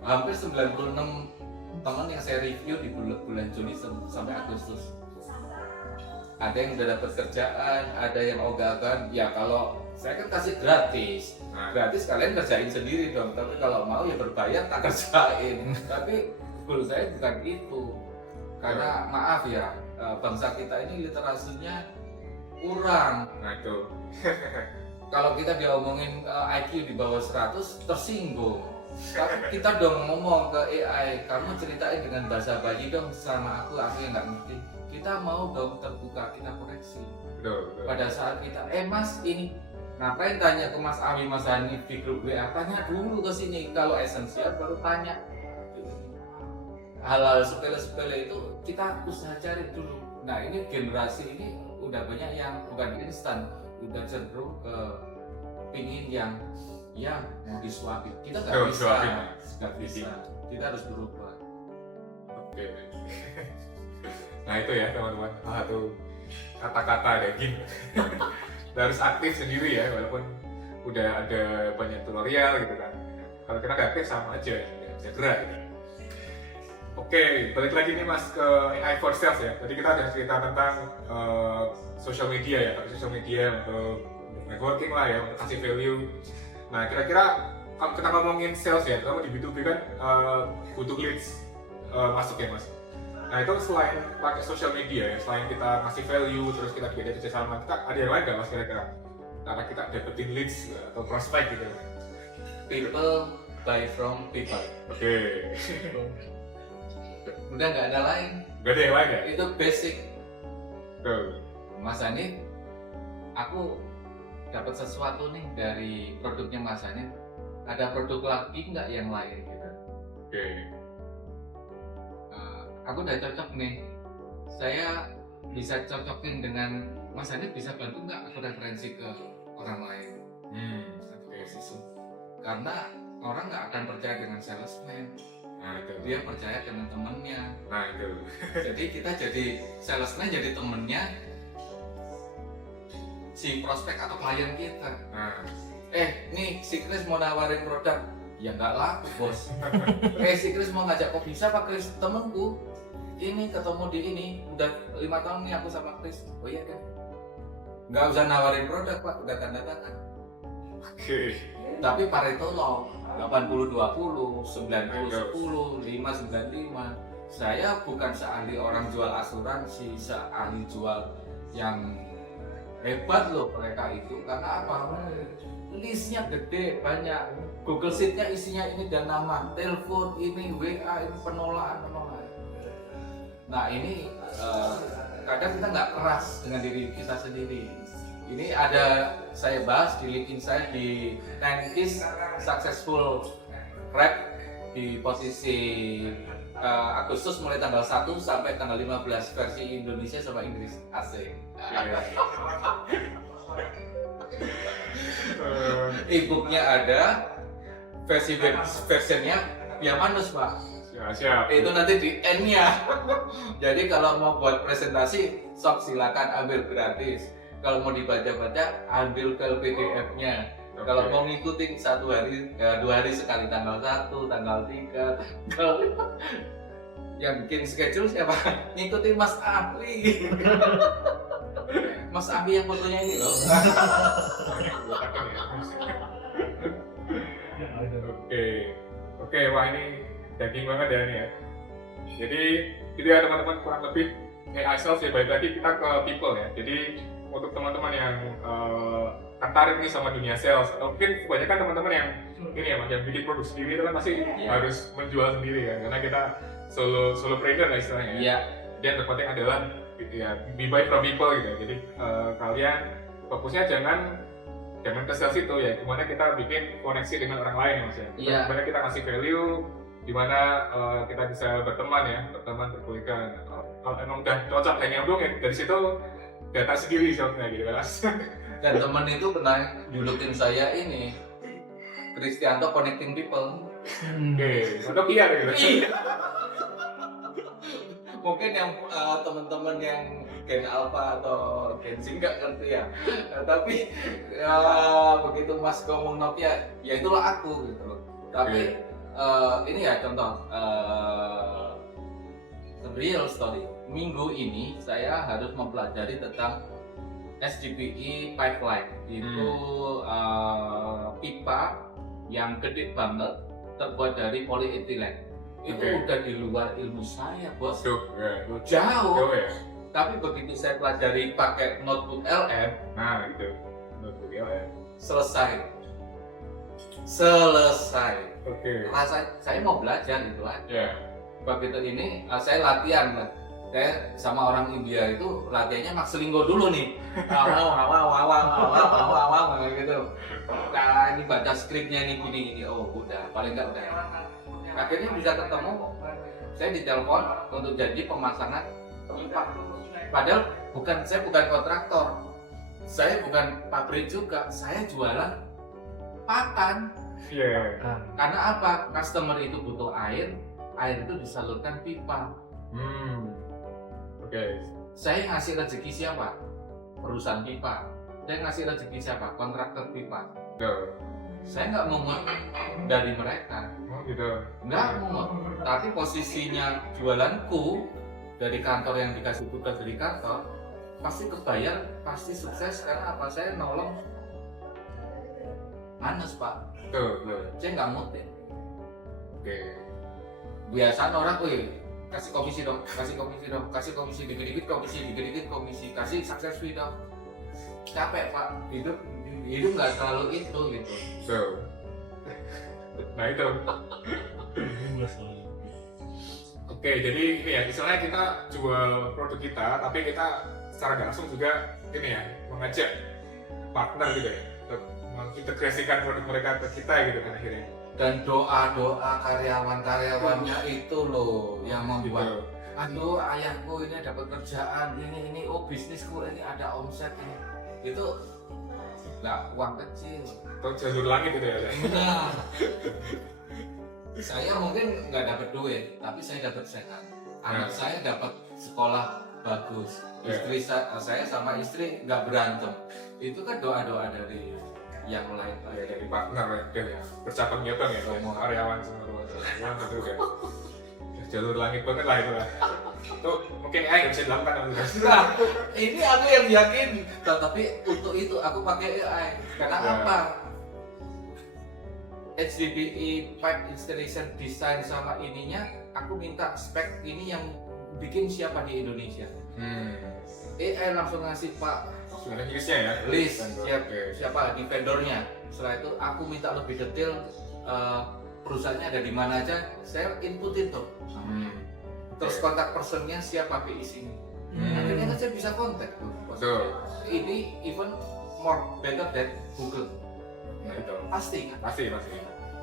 Hampir 96 teman yang saya review di bulan Juni sampai Agustus. Ada yang udah dapat kerjaan, ada yang ogah-ogahan. Ya kalau saya kan kasih gratis. Gratis kalian kerjain sendiri dong. Tapi kalau mau ya berbayar tak kerjain. Tapi goal saya bukan itu. Karena maaf ya, bangsa kita ini literasinya kurang. Nah itu. Kalau kita diomongin IQ di bawah 100 tersinggung. kita dong ngomong ke AI, kamu ceritain dengan bahasa Bali dong sama aku yang nggak ngerti. Kita mau dong terbuka, kita koreksi. Betul. Pada saat kita, mas ini ngapain tanya ke Mas Ami, Mas Hanif di grup WA, tanya dulu ke sini, kalau esensial baru tanya. Hal-hal sepele-sepele itu kita usaha cari dulu. Nah ini generasi ini udah banyak yang bukan instan, udah cenderung ke pingin yang ya mau disuapin. Kita nggak bisa, kita harus berubah. Oke. Nah itu ya teman-teman, tuh kata-kata daging. Harus aktif sendiri ya, walaupun udah ada banyak tutorial gitu kan. Kalau kita nggak aktif sama aja, ya gerak gitu. Oke, balik lagi nih Mas ke AI for Sales ya. Tadi kita ada cerita tentang social media ya, social media untuk networking lah ya, untuk kasih value. Nah kira-kira kalau kita ngomongin sales ya, terutama di B2B kan butuh leads masuk ya Mas. Nah itu selain pakai social media ya, selain kita ngasih value, terus kita bikin kerjasama, kita ada yang lain nggak Mas kira-kira? Karena kita dapetin leads atau prospek gitu. People buy from people. Oke. Udah nggak ada lain. Gak ada yang lain ya? Itu basic. Tuh. Mas Hanif, aku dapat sesuatu nih dari produknya Mas Hanif. Ada produk lagi nggak yang lain gitu? Oke. Aku udah cocok nih. Saya bisa cocokin dengan Mas Hanif, bisa bantu nggak aku referensi ke orang lain? Satu posisi. Karena orang nggak akan percaya dengan salesman. Nah itu. Dia percaya dengan temennya. Nah itu. Jadi kita jadi salesman, jadi temennya si prospek atau klien kita. Nah. Nih si Chris mau nawarin produk, ya nggak laku bos. Si Chris mau ngajak kopi, siapa Chris? Temenku. Ini ketemu di ini, udah 5 tahun nih aku sama Chris. Oh iya kan? Nggak usah nawarin produk pak, udah tanda tangan. Oke. Tapi Pareto law 80-20, 90-10, 5-95. Saya bukan seahli orang jual asuransi, seahli jual yang hebat loh mereka itu. Karena apa? Listnya gede, banyak. Google Sheet-nya isinya ini dan nama, telepon ini, WA ini, penolakan. Nah ini kadang kita nggak keras dengan diri kita sendiri. Ini ada saya bahas di LinkedIn saya di 90s Successful Rep di posisi Agustus mulai tanggal 1 sampai tanggal 15 versi Indonesia sama Inggris. Asik. E-booknya ada, versionnya via manus pak. Siap. Itu nanti di N-nya. Jadi kalau mau buat presentasi, sok silakan ambil gratis. Kalau mau dibaca-baca, ambil file PDF-nya. Okay. Kalau mau ngikutin 2 hari sekali, tanggal 1, tanggal 3, tanggal yang bikin schedule siapa? Ngikutin Mas Ami. Mas Ami yang fotonya ini loh. Oke, wah ini daging banget ya ini ya. Jadi itu ya teman-teman, kurang lebih AI sales ya, balik lagi kita ke people ya. Jadi untuk teman-teman yang tertarik nih sama dunia sales, atau mungkin kebanyakan teman-teman yang ini ya, yang bikin produk sendiri itu kan pasti harus menjual sendiri ya, karena kita solopreneur lah istilahnya. Iya. Dan terpenting adalah gitu ya, be buy from people gitu ya. Jadi kalian fokusnya jangan ke sales itu ya, gimana kita bikin koneksi dengan orang lain ya mas ya. Iya. Gimana kita ngasih value, dimana kita bisa berteman ya, berkulikan. Kalau emang udah cocok dan nyambung ya, dari situ data sendiri salesnya gitu kan. Dan temen itu pernah julukin saya ini Kristianto Connecting People. Oke, atau PR gitu. Mungkin yang teman-teman yang Gen Alpha atau Gen Z nggak ngerti ya. Tapi begitu Mas ngomong Nokia, ya itulah aku gitu loh. Tapi ini ya contoh real story. Minggu ini saya harus mempelajari tentang SDPE pipeline. Itu pipa yang gede banget terbuat dari polyethylene. Itu udah di luar ilmu saya bos. Jauh. Ya. Tapi begitu saya pelajari pakai notebook LM, nah gitu, notebook LM selesai. Oke. Rasa saya mau belajar gitu kan. Ya. Begitu ini saya latihan. Saya sama orang India itu latihannya makselinggo dulu nih. Awal gitu. Nah, ini baca skripnya ini gini. Oh, udah paling enggak udah. Akhirnya bisa ketemu. Saya ditelepon untuk jadi pemasangan pipa. Padahal saya bukan kontraktor. Saya bukan pabrik juga. Saya jualan pakan. Iya. Karena apa? Customer itu butuh air itu disalurkan pipa. Oke. Saya ngasih rezeki siapa? Perusahaan pipa. Saya ngasih rezeki siapa? Kontraktor pipa. Betul. Saya nggak mungut dari mereka. Oh gitu. Nggak mungut. Tapi posisinya jualanku dari kantor yang dikasih tugas dari kantor pasti kebayar, pasti sukses karena apa? Saya nolong Anes Pak. Betul. Saya nggak mutin. Oke. Biasanya orang, kasih komisi dong, kasih komisi dikit-dikit komisi, kasih sukses fee dong. Capek Pak, hidup nggak selalu itu gitu. Betul. Nah itu. Oke, jadi ini ya, istilahnya kita jual produk kita, tapi kita secara nggak langsung juga ini ya, mengajak partner gitu ya, untuk mengintegrasikan produk mereka ke kita gitu kan akhirnya. Dan doa karyawan-karyawannya itu loh yang membuat aduh ayahku ini dapat kerjaan ini bisnisku ini ada omset ini itu nggak uang kecil Atau jalur langit gitu ya. nah, saya mungkin nggak dapat duit tapi saya dapat sehat anak saya dapat sekolah bagus istri saya sama istri nggak berantem itu kan doa-doa dari yang lain Ya, dari partner ya, bercakap nyata ya, semua karyawan semua gitu kan. Jalur langit banget lah itu lah. Tuh mungkin AI nggak bisa dilakukan sama Mas. Nah, ini aku yang yakin. Tapi untuk itu aku pakai AI. Karena apa? HDPE pipe installation design sama ininya, aku minta spek ini yang bikin siapa di Indonesia. AI langsung ngasih Pak Sebenarnya listnya ya. list siapa di vendornya. Setelah itu aku minta lebih detail perusahaannya ada di mana aja. Saya inputin tuh. Terus kontak personnya siapa PIC ini. Akhirnya kan saya bisa kontak tuh. Betul. Ini even more better than Google. Nah itu. Pasti kan? Pasti.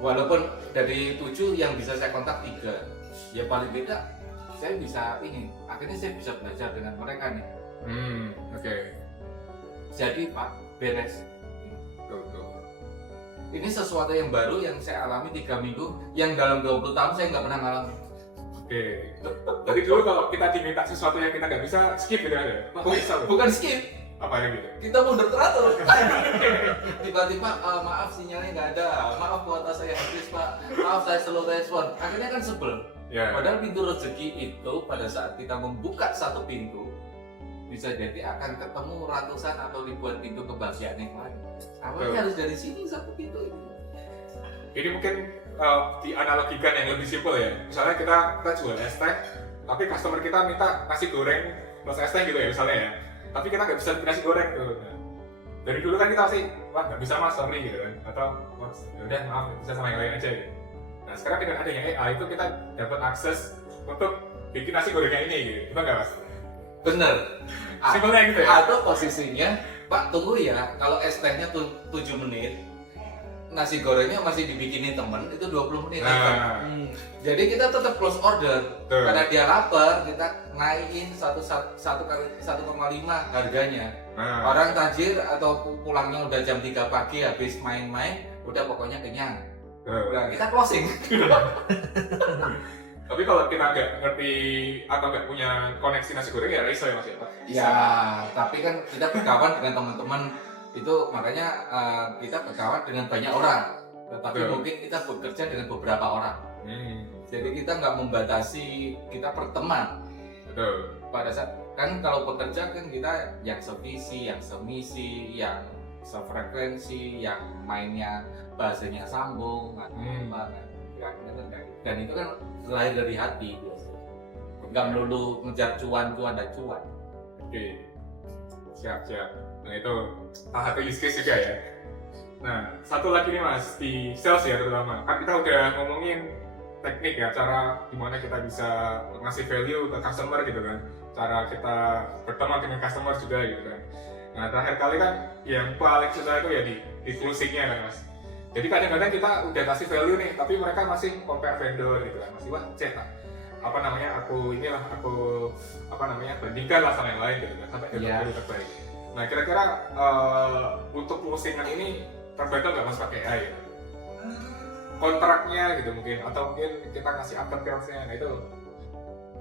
Walaupun dari 7 yang bisa saya kontak 3. Ya paling beda saya bisa ini. Akhirnya saya bisa belajar dengan mereka nih. Oke. Jadi Pak, beres. Betul. Ini sesuatu yang baru yang saya alami 3 minggu, yang dalam 20 tahun saya nggak pernah ngalamin. Oke. Jadi dulu kalau kita diminta sesuatu yang kita nggak bisa, skip gitu ada. Bukan skip, Apa yang gitu? kita mundur teratur. Tiba-tiba maaf sinyalnya nggak ada, maaf kuota saya habis Pak, maaf saya slow respon. Akhirnya kan sebel. Ya. Padahal pintu rezeki itu pada saat kita membuka satu pintu bisa jadi akan ketemu ratusan atau ribuan pintu kebahagiaan yang lain. Awalnya harus dari sini satu pintu itu. Ini mungkin dianalogikan yang lebih simpel ya. Misalnya kita jual es teh, tapi customer kita minta nasi goreng plus es teh gitu ya misalnya ya. Tapi kita nggak bisa bikin nasi goreng tuh. Nah, dari dulu kan kita pasti, wah nggak bisa mas, sorry gitu kan. Atau, wah yaudah maaf, bisa sama yang lain aja gitu. Nah sekarang dengan adanya AI itu kita dapat akses untuk bikin nasi gorengnya ini gitu. Betul nggak mas? Bener. Simpelnya gitu ya? Atau posisinya, Pak tunggu ya, kalau es tehnya 7 menit, nasi gorengnya masih dibikinin temen, itu 20 menit. Nah. Jadi kita tetap close order. Tuh. Karena dia lapar, kita naikin 1,5 harganya. Nah. Orang tajir atau pulangnya udah jam 3 pagi habis main-main, udah pokoknya kenyang. Nah, kita closing. Tapi kalau kita nggak ngerti atau nggak punya koneksi nasi goreng ya iso ya mas ya? Ya, tapi kan kita berkawan dengan teman-teman itu makanya kita berkawan dengan banyak orang. Tetapi mungkin kita bekerja dengan beberapa orang. Jadi kita nggak membatasi, kita berteman. Betul. Pada saat kan kalau bekerja kan kita yang sevisi, yang semisi, yang sefrekuensi, yang mainnya bahasanya sambung, dan itu kan lahir dari hati biasanya. Nggak melulu ngejar cuan dan cuan. Oke, siap. Nah itu salah satu use case juga ya. Nah, satu lagi nih Mas, di sales ya terutama. Kan kita udah ngomongin teknik ya, cara gimana kita bisa ngasih value ke customer gitu kan. Cara kita berteman dengan customer juga gitu kan. Nah, terakhir kali kan yang paling susah itu ya di closing-nya kan Mas. Jadi kadang-kadang kita udah kasih value nih, tapi mereka masih compare vendor gitu kan. Masih wah, cek apa namanya, aku bandingkan lah sama yang lain gitu kan, sampai dapat value terbaik. Nah, kira-kira untuk closingan ini terbatas nggak Mas pakai AI ya? Kontraknya gitu mungkin, atau mungkin kita ngasih advertensinya, nah itu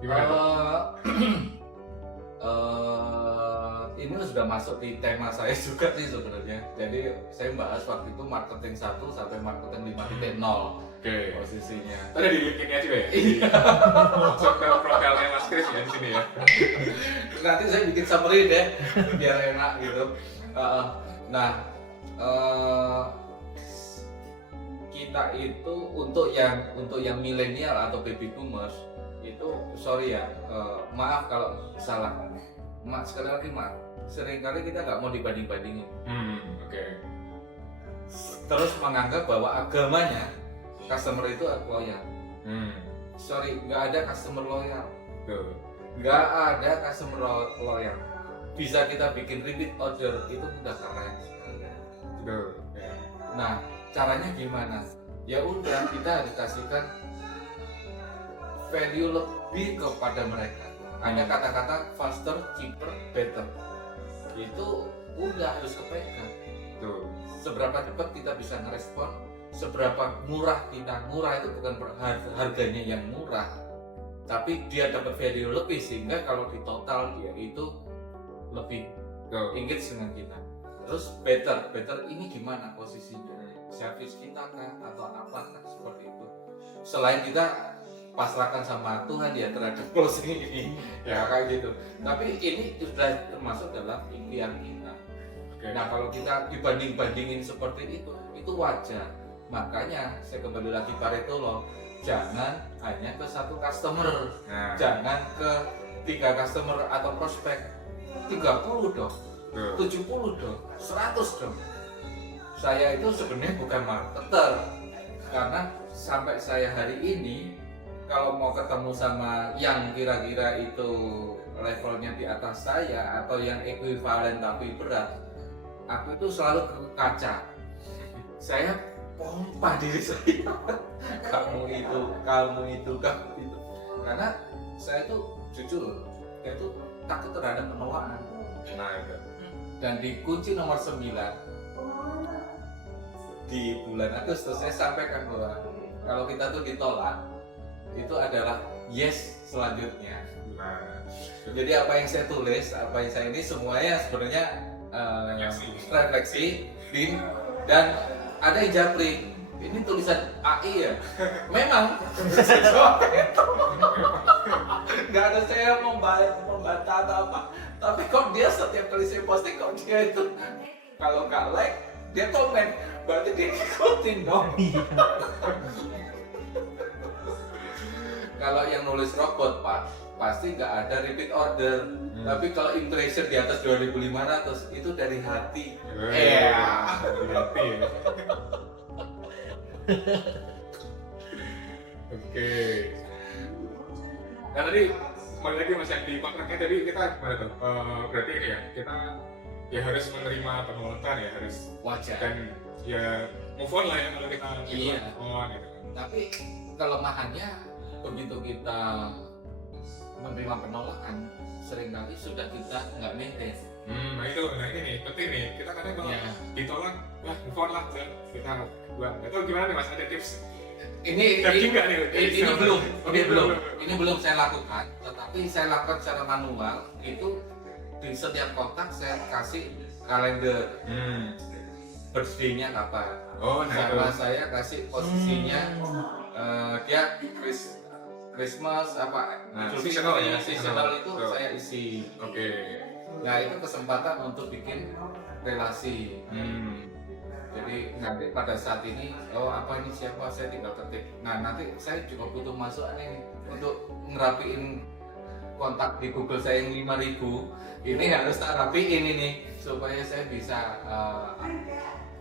gimana? Ini sudah masuk di tema saya juga sih sebenarnya. Jadi saya bahas waktu itu marketing 1 sampai marketing 5.0 posisinya. Tadi di link ini aja ya? Iya. Masuk ke profilnya Mas Kris ya di sini ya. Nanti saya bikin summary deh biar enak gitu. Nah, kita itu untuk yang milenial atau baby boomers itu sorry ya, maaf kalau salah. Sekali lagi maaf. Seringkali kita nggak mau dibanding-bandingin. Terus menganggap bahwa agamanya customer itu loyal. Sorry, nggak ada customer loyal. Nggak ada customer loyal. Bisa kita bikin repeat order itu udah keren sekali. Nah, caranya gimana? Ya udah, kita harus kasihkan value lebih kepada mereka. Ada kata-kata faster, cheaper, better. Itu udah harus kepegang. Seberapa cepat kita bisa ngerespon, seberapa murah kita. Murah itu bukan harganya yang murah, tapi dia dapat value lebih, sehingga kalau di total dia itu lebih engage dengan kita. Terus better ini gimana posisinya? Service kita kah atau apa seperti itu? Selain kita pasrahkan sama Tuhan ya terhadap closing ini, ya kayak gitu. Tapi ini sudah termasuk dalam impian kita. Nah, kalau kita dibanding-bandingin seperti itu wajar. Makanya saya kembali lagi Pareto loh, jangan hanya ke satu customer, jangan ke 3 customer atau prospek, 30 dong, 70 dong, 100 dong. Saya itu sebenarnya bukan marketer, karena sampai saya hari ini kalau mau ketemu sama yang kira-kira itu levelnya di atas saya atau yang ekuivalen tapi berat, aku itu selalu ke kaca. Saya pompa diri saya. kamu itu. Karena saya itu jujur, saya itu takut terhadap penolakan. Dan di kunci nomor 9 di bulan Agustus saya sampaikan bahwa kalau kita tuh ditolak, itu adalah yes selanjutnya. Jadi apa yang saya tulis, apa yang saya ini semuanya sebenarnya refleksi dan ada yang japri. Ini tulisan AI ya. Memang nggak ada saya membantah atau apa. Tapi kok dia setiap kali saya posting kok dia itu kalau nggak like dia komen, berarti dia ikutin dong. Kalau yang nulis robot Pak, pasti nggak ada repeat order. Tapi kalau impression di atas 2.500 itu dari hati. Dari hati ya. Oke. Nah tadi balik lagi Mas yang di kontraknya tadi kita gimana tuh? Berarti ini ya kita ya harus menerima penolakan ya, harus Wajar. Dan ya move on lah ya kalau kita move on gitu. Tapi kelemahannya begitu kita menerima penolakan, seringkali sudah kita nggak maintain. Nah ini nih penting nih, kita kadang kalau ditolak, move on lah, kita buang. Itu gimana nih Mas, ada tips? Ini belum saya lakukan, tetapi saya lakukan secara manual. Itu di setiap kontak saya kasih kalender birthday-nya kapan. Sama saya kasih posisinya dia Christmas apa seasonal itu saya isi. Nah itu kesempatan untuk bikin relasi. Jadi nanti pada saat ini, apa ini siapa, saya tinggal ketik. Nah nanti saya juga butuh masukan ini untuk ngerapiin kontak di Google saya yang 5.000. Ini harus tak rapiin ini supaya saya bisa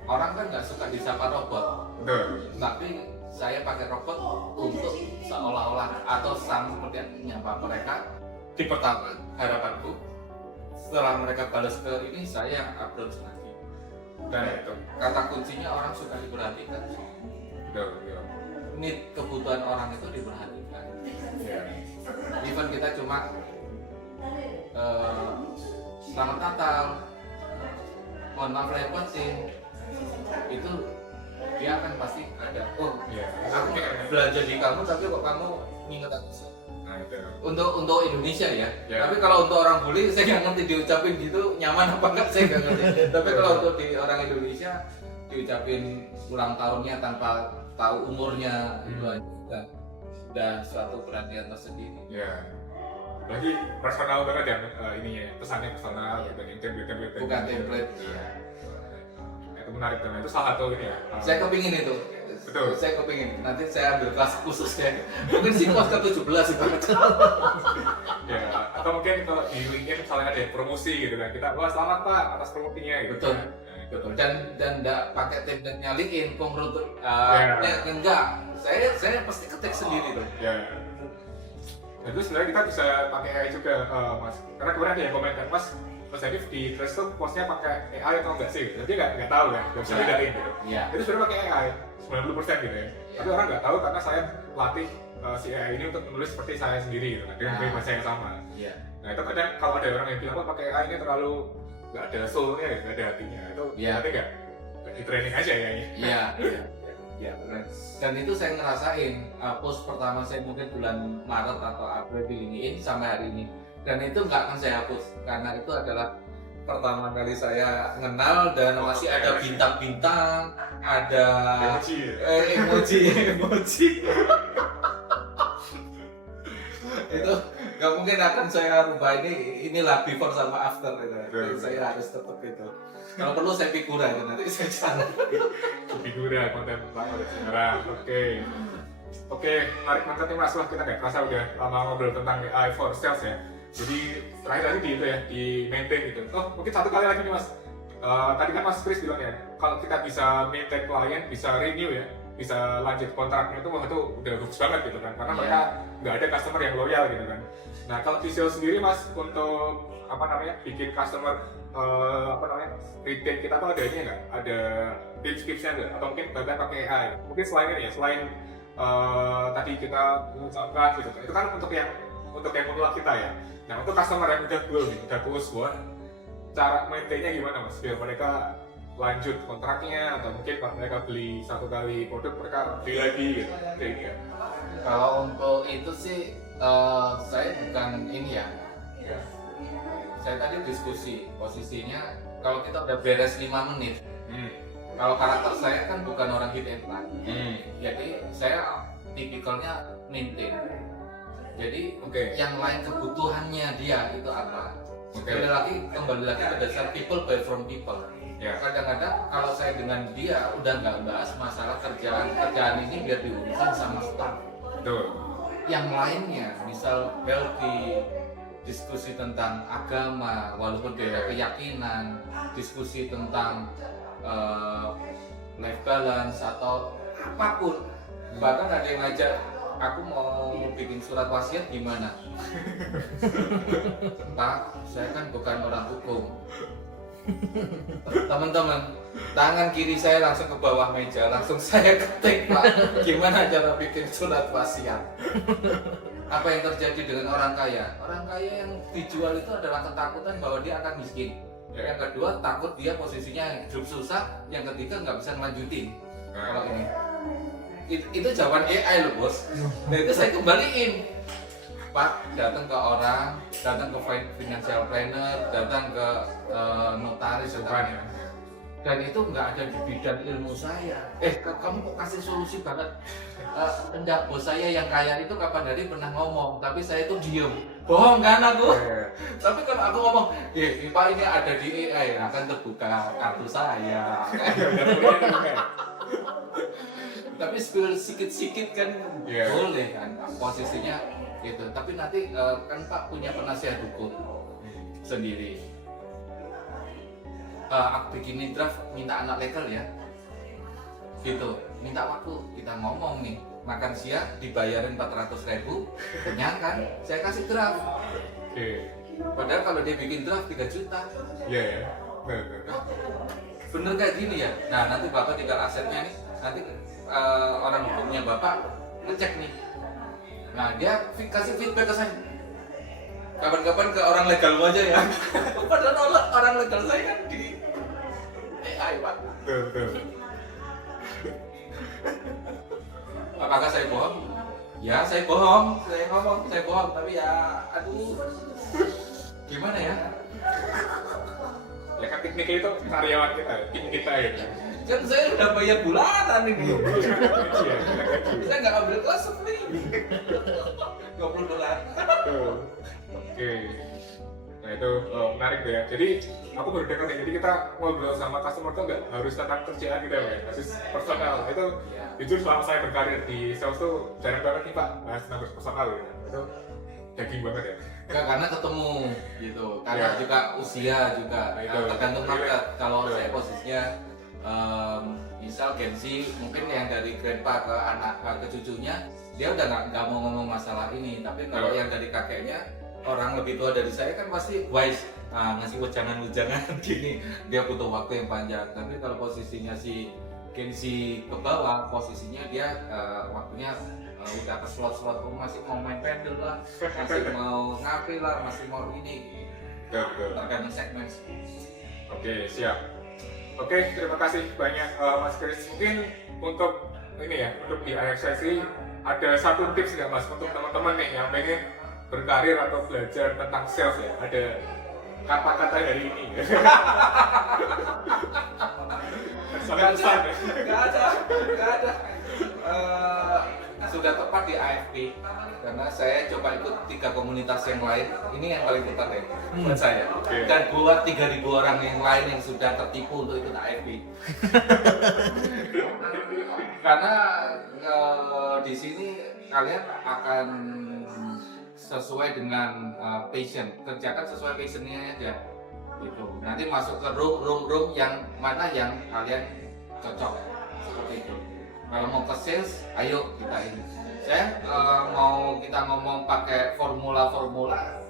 orang kan nggak suka disapa robot, Betul. tapi saya pakai robot untuk seolah-olah atau sama seperti yang nyapa mereka. Di pertama harapanku setelah mereka balas ke ini saya yang upload lagi, dan itu kata kuncinya orang suka diperhatikan. betul, betul. Need kebutuhan orang itu diperhatikan. Ya. Even kita cuma selamat Natal, mohon maaf lahir batin, itu dia akan pasti ada. Oh, Iya. aku belanja di kamu tapi kok kamu nginget aku sih. Nah itu. Untuk Indonesia ya. Ya. Tapi kalau untuk orang bule saya nggak ngerti diucapin gitu nyaman apa enggak saya nggak ngerti. Tapi kalau untuk di orang Indonesia diucapin ulang tahunnya tanpa tahu umurnya itu aja udah suatu perhatian tersendiri. Ya. Lagi personal banget ya ininya, pesannya personal, Iya. bukan yang template. Bukan template. Iya. Itu menarik banget. Itu salah satu ini ya. Saya kepingin itu. Betul. Saya kepingin. Nanti saya ambil kelas khusus ya. Mungkin sih kelas ke-17 itu. Ya, atau mungkin kalau di LinkedIn misalnya ada promosi gitu kan, kita wah selamat Pak atas promotinya gitu. Betul. Kan. Nah, Betul. Dan enggak pakai template-nya LinkedIn, pengurut Ya. enggak. Saya pasti ketik sendiri tuh. Ya. Dan itu sebenarnya kita bisa pakai AI juga, Mas. Karena kemarin ada yang komentar, Mas Hanif di Threads tuh postnya pakai AI atau enggak sih? Jadi nggak tahu kan, nggak bisa Ya. bedain gitu. Iya. Itu sebenarnya pakai AI 90% gitu ya. Ya. Tapi orang nggak tahu karena saya latih si AI ini untuk menulis seperti saya sendiri gitu kan, dengan Nah. bahasa yang sama. Iya. Nah itu kadang kalau ada orang yang bilang, oh pakai AI ini terlalu nggak ada soul-nya, nggak ada hatinya. Itu Iya. berarti nggak di training aja ya ini. Iya. Iya benar. Dan itu saya ngerasain post pertama saya mungkin bulan Maret atau April di LinkedIn sampai hari ini. Dan itu nggak akan saya hapus karena itu adalah pertama kali saya kenal dan masih ada bintang-bintang, ada Emoji ya? emoji. Itu nggak mungkin akan saya rubah, inilah before sama after gitu. Betul. Saya harus tetap itu. Kalau perlu saya figura itu nanti saya cari. Figura konten banget sekarang. Oke, menarik banget nih Mas. Wah, kita nggak kerasa udah lama ngobrol tentang AI for sales ya. Jadi terakhir tadi di itu ya, di maintain gitu. Oh, mungkin satu kali lagi nih Mas. Tadi kan Mas Chris bilang ya, kalau kita bisa maintain klien, bisa renew ya, bisa lanjut kontraknya itu, wah itu udah bagus banget gitu kan. Karena Iya. mereka nggak ada customer yang loyal gitu kan. Nah, kalau di sales sendiri Mas, untuk apa namanya, bikin customer retain kita tuh ada ini nggak? Ada tips-tipsnya nggak? Atau mungkin bahkan pakai AI? Mungkin selain ini ya, selain tadi kita mengucapkan gitu, itu kan untuk yang menolak kita ya. Nah untuk customer yang udah goal nih, udah close won, cara maintainnya gimana Mas? Biar mereka lanjut kontraknya atau mungkin pas mereka beli satu kali produk mereka beli lagi gitu, kayak gitu. Kalau untuk itu sih saya bukan ini ya. Saya tadi diskusi posisinya kalau kita udah beres 5 menit. Kalau karakter saya kan bukan orang hit and run. Jadi saya tipikalnya maintain. Jadi yang lain kebutuhannya dia itu apa? Kembali lagi ke dasar people buy from people. Ya. Kadang-kadang kalau saya dengan dia udah nggak bahas masalah kerjaan ini biar diurusin sama staff. Betul. Yang lainnya, misal healthy, diskusi tentang agama, walaupun beda keyakinan, diskusi tentang life balance atau apapun. Bahkan ada yang ngajak, aku mau bikin surat wasiat gimana? Pak, saya kan bukan orang hukum. Teman-teman, tangan kiri saya langsung ke bawah meja, langsung saya ketik, Pak, gimana cara bikin surat wasiat? Apa yang terjadi dengan orang kaya? Orang kaya yang dijual itu adalah ketakutan bahwa dia akan miskin. Yang kedua, takut dia posisinya hidup susah. Yang ketiga, nggak bisa ngelanjutin. Kalau ini, itu jawaban AI loh bos. Nah itu saya kembaliin. Pak, datang ke orang, datang ke financial planner, datang ke notaris, dan itu nggak ada di bidang ilmu saya. Kamu kok kasih solusi banget? Enggak, bos saya yang kaya itu kapan hari pernah ngomong, tapi saya itu diem. Bohong kan aku? Tapi kalau aku ngomong, Pak ini ada di AI, akan terbuka kartu saya. Tapi spill sikit-sikit kan boleh kan, posisinya gitu. Tapi nanti kan Pak punya penasihat hukum sendiri. Aku bikinin draft minta anak legal ya. gitu, minta waktu, kita ngomong nih, makan siang dibayarin 400.000, kenyang kan, saya kasih draft. Padahal kalau dia bikin draft 3 juta. Iya ya. Benar. Bener kayak gini ya. Nah nanti bapak tinggal asetnya nih, nanti orang hukumnya bapak ngecek nih. Nah dia kasih feedback ke saya. Kapan-kapan ke orang legal aja ya. Padahal orang legal saya kan di AI pak. Betul. Apakah saya bohong? Ya saya bohong, saya ngomong saya bohong, tapi ya aduh gimana ya? Ya kan tekniknya itu karyawan kita, tim kita ya. Kan saya udah bayar bulanan ini. Iya. Saya nggak ambil kelas free. $20. Oke. Nah itu menarik tuh ya. Jadi aku baru dengar nih. Jadi kita ngobrol sama customer tuh nggak harus tentang kerjaan gitu ya, harus personal. Itu jujur selama saya berkarir di sales tuh jarang banget nih Pak bahas tentang personal ya. Itu daging banget ya. Enggak, karena ketemu gitu, karena Ya. juga usia juga, Nah, itu. tergantung market. Kalau Betul. saya posisinya misal Gen Z, mungkin yang dari grandpa ke anak ke cucunya, dia udah nggak mau ngomong masalah ini. Tapi kalau Betul. yang dari kakeknya, orang lebih tua dari saya kan pasti wise, ngasih wejangan-wejangan gini, dia butuh waktu yang panjang. Tapi kalau posisinya si Gen Z ke bawah, posisinya dia waktunya udah ke slot-slot, masih mau main pedal lah, masih mau ngapi lah, masih mau ini, Betul. tergantung segmen. Oke, siap. Oke, terima kasih banyak Mas Kris. Mungkin untuk ini ya, untuk di akhir sesi ada satu tips nggak Mas untuk teman-teman nih yang pengen berkarir atau belajar tentang sales ya? Ada kata-kata dari ini. Sangat pesan ya. Nggak ada. Sudah tepat di AFP karena saya coba ikut 3 komunitas yang lain. Ini yang paling tepat ya buat saya. Oke. Dan buat 3.000 orang yang lain yang sudah tertipu untuk ikut AFP. Karena di sini kalian akan sesuai dengan passion, kerjakan sesuai passionnya aja gitu. Nanti masuk ke room yang mana yang kalian cocok seperti itu. Kalau mau ke sales, ayo kita ini. Saya mau kita ngomong pakai formula-formula,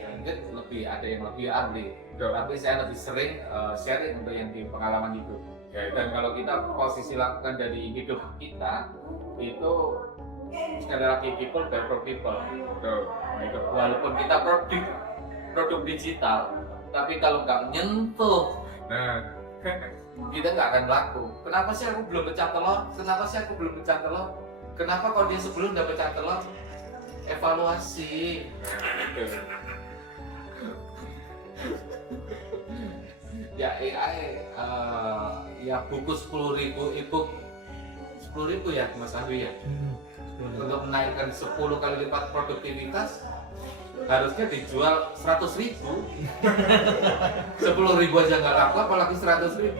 ya mungkin lebih ada yang lebih ahli. Tapi saya lebih sering sharing untuk yang di pengalaman itu. Ya, Dan kalau kita posisi lakukan dari hidup kita itu sekali lagi people better people. betul. Nah, itu. Walaupun kita produk digital, tapi kalau nggak nyentuh Nah, kita nggak akan laku. Kenapa sih aku belum pecah telur? Kenapa sih aku belum pecah telur? Kenapa kalau dia sebelum udah pecah telur? Evaluasi. betul. Ya AI, ya buku 10.000 ebook 10.000 ya Mas Abi ya. Untuk menaikkan 10 kali lipat produktivitas harusnya dijual 100.000. 10.000 aja nggak laku, apalagi 100.000.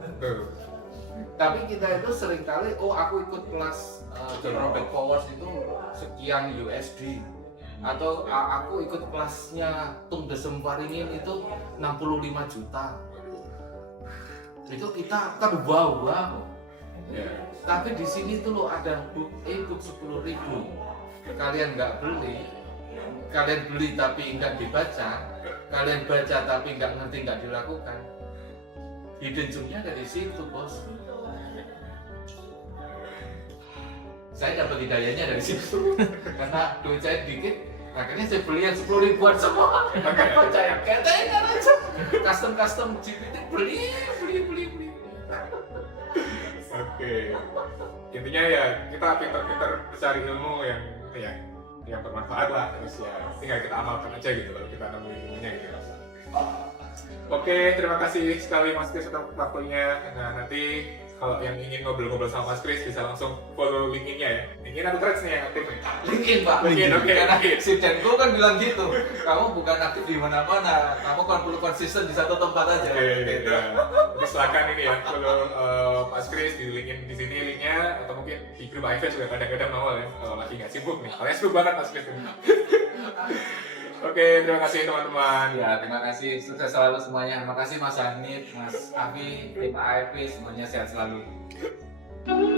Betul. Tapi kita itu seringkali, aku ikut kelas John Robert Powers itu sekian USD, atau aku ikut kelasnya Tung Desem Waringin itu 65 juta. Itu kita terbawa. Ya. Tapi di sini tuh loh ada e-book 10.000. Kalian nggak beli, kalian beli tapi nggak dibaca, kalian baca tapi nggak ngerti, nggak dilakukan. Hidden gem-nya dari situ bos. Saya dapat hidayahnya dari situ karena duit saya dikit, akhirnya saya beli yang 10.000-an semua. Nggak percaya, ketengan aja. Custom GPT beli. Oke. Intinya ya kita pintar-pintar mencari ilmu yang bermanfaat lah, terus ya tinggal kita amalkan aja gitu kalau kita nemu ilmunya gitu. Oke, terima kasih sekali Mas Kris untuk waktunya. Nah, nanti kalau yang ingin ngobrol-ngobrol sama Mas Kris bisa langsung follow LinkedIn-nya ya. LinkedIn atau Threads nih yang aktif nih? LinkedIn Pak. LinkedIn, oke. Karena si Denko kan bilang gitu, kamu bukan aktif di mana-mana, kamu kan perlu konsisten di satu tempat aja. Oke, Gitu. ya. Jadi silakan ini ya follow Mas Kris di LinkedIn di sini linknya, atau mungkin di grup IVET juga kadang-kadang nongol ya kalau lagi nggak sibuk nih. Kalian sibuk banget Mas Kris. Oke, terima kasih teman-teman. Ya, terima kasih. Sukses selalu semuanya. Terima kasih Mas Hanif, Mas Abi, tim AFP, semuanya sehat selalu. Oke.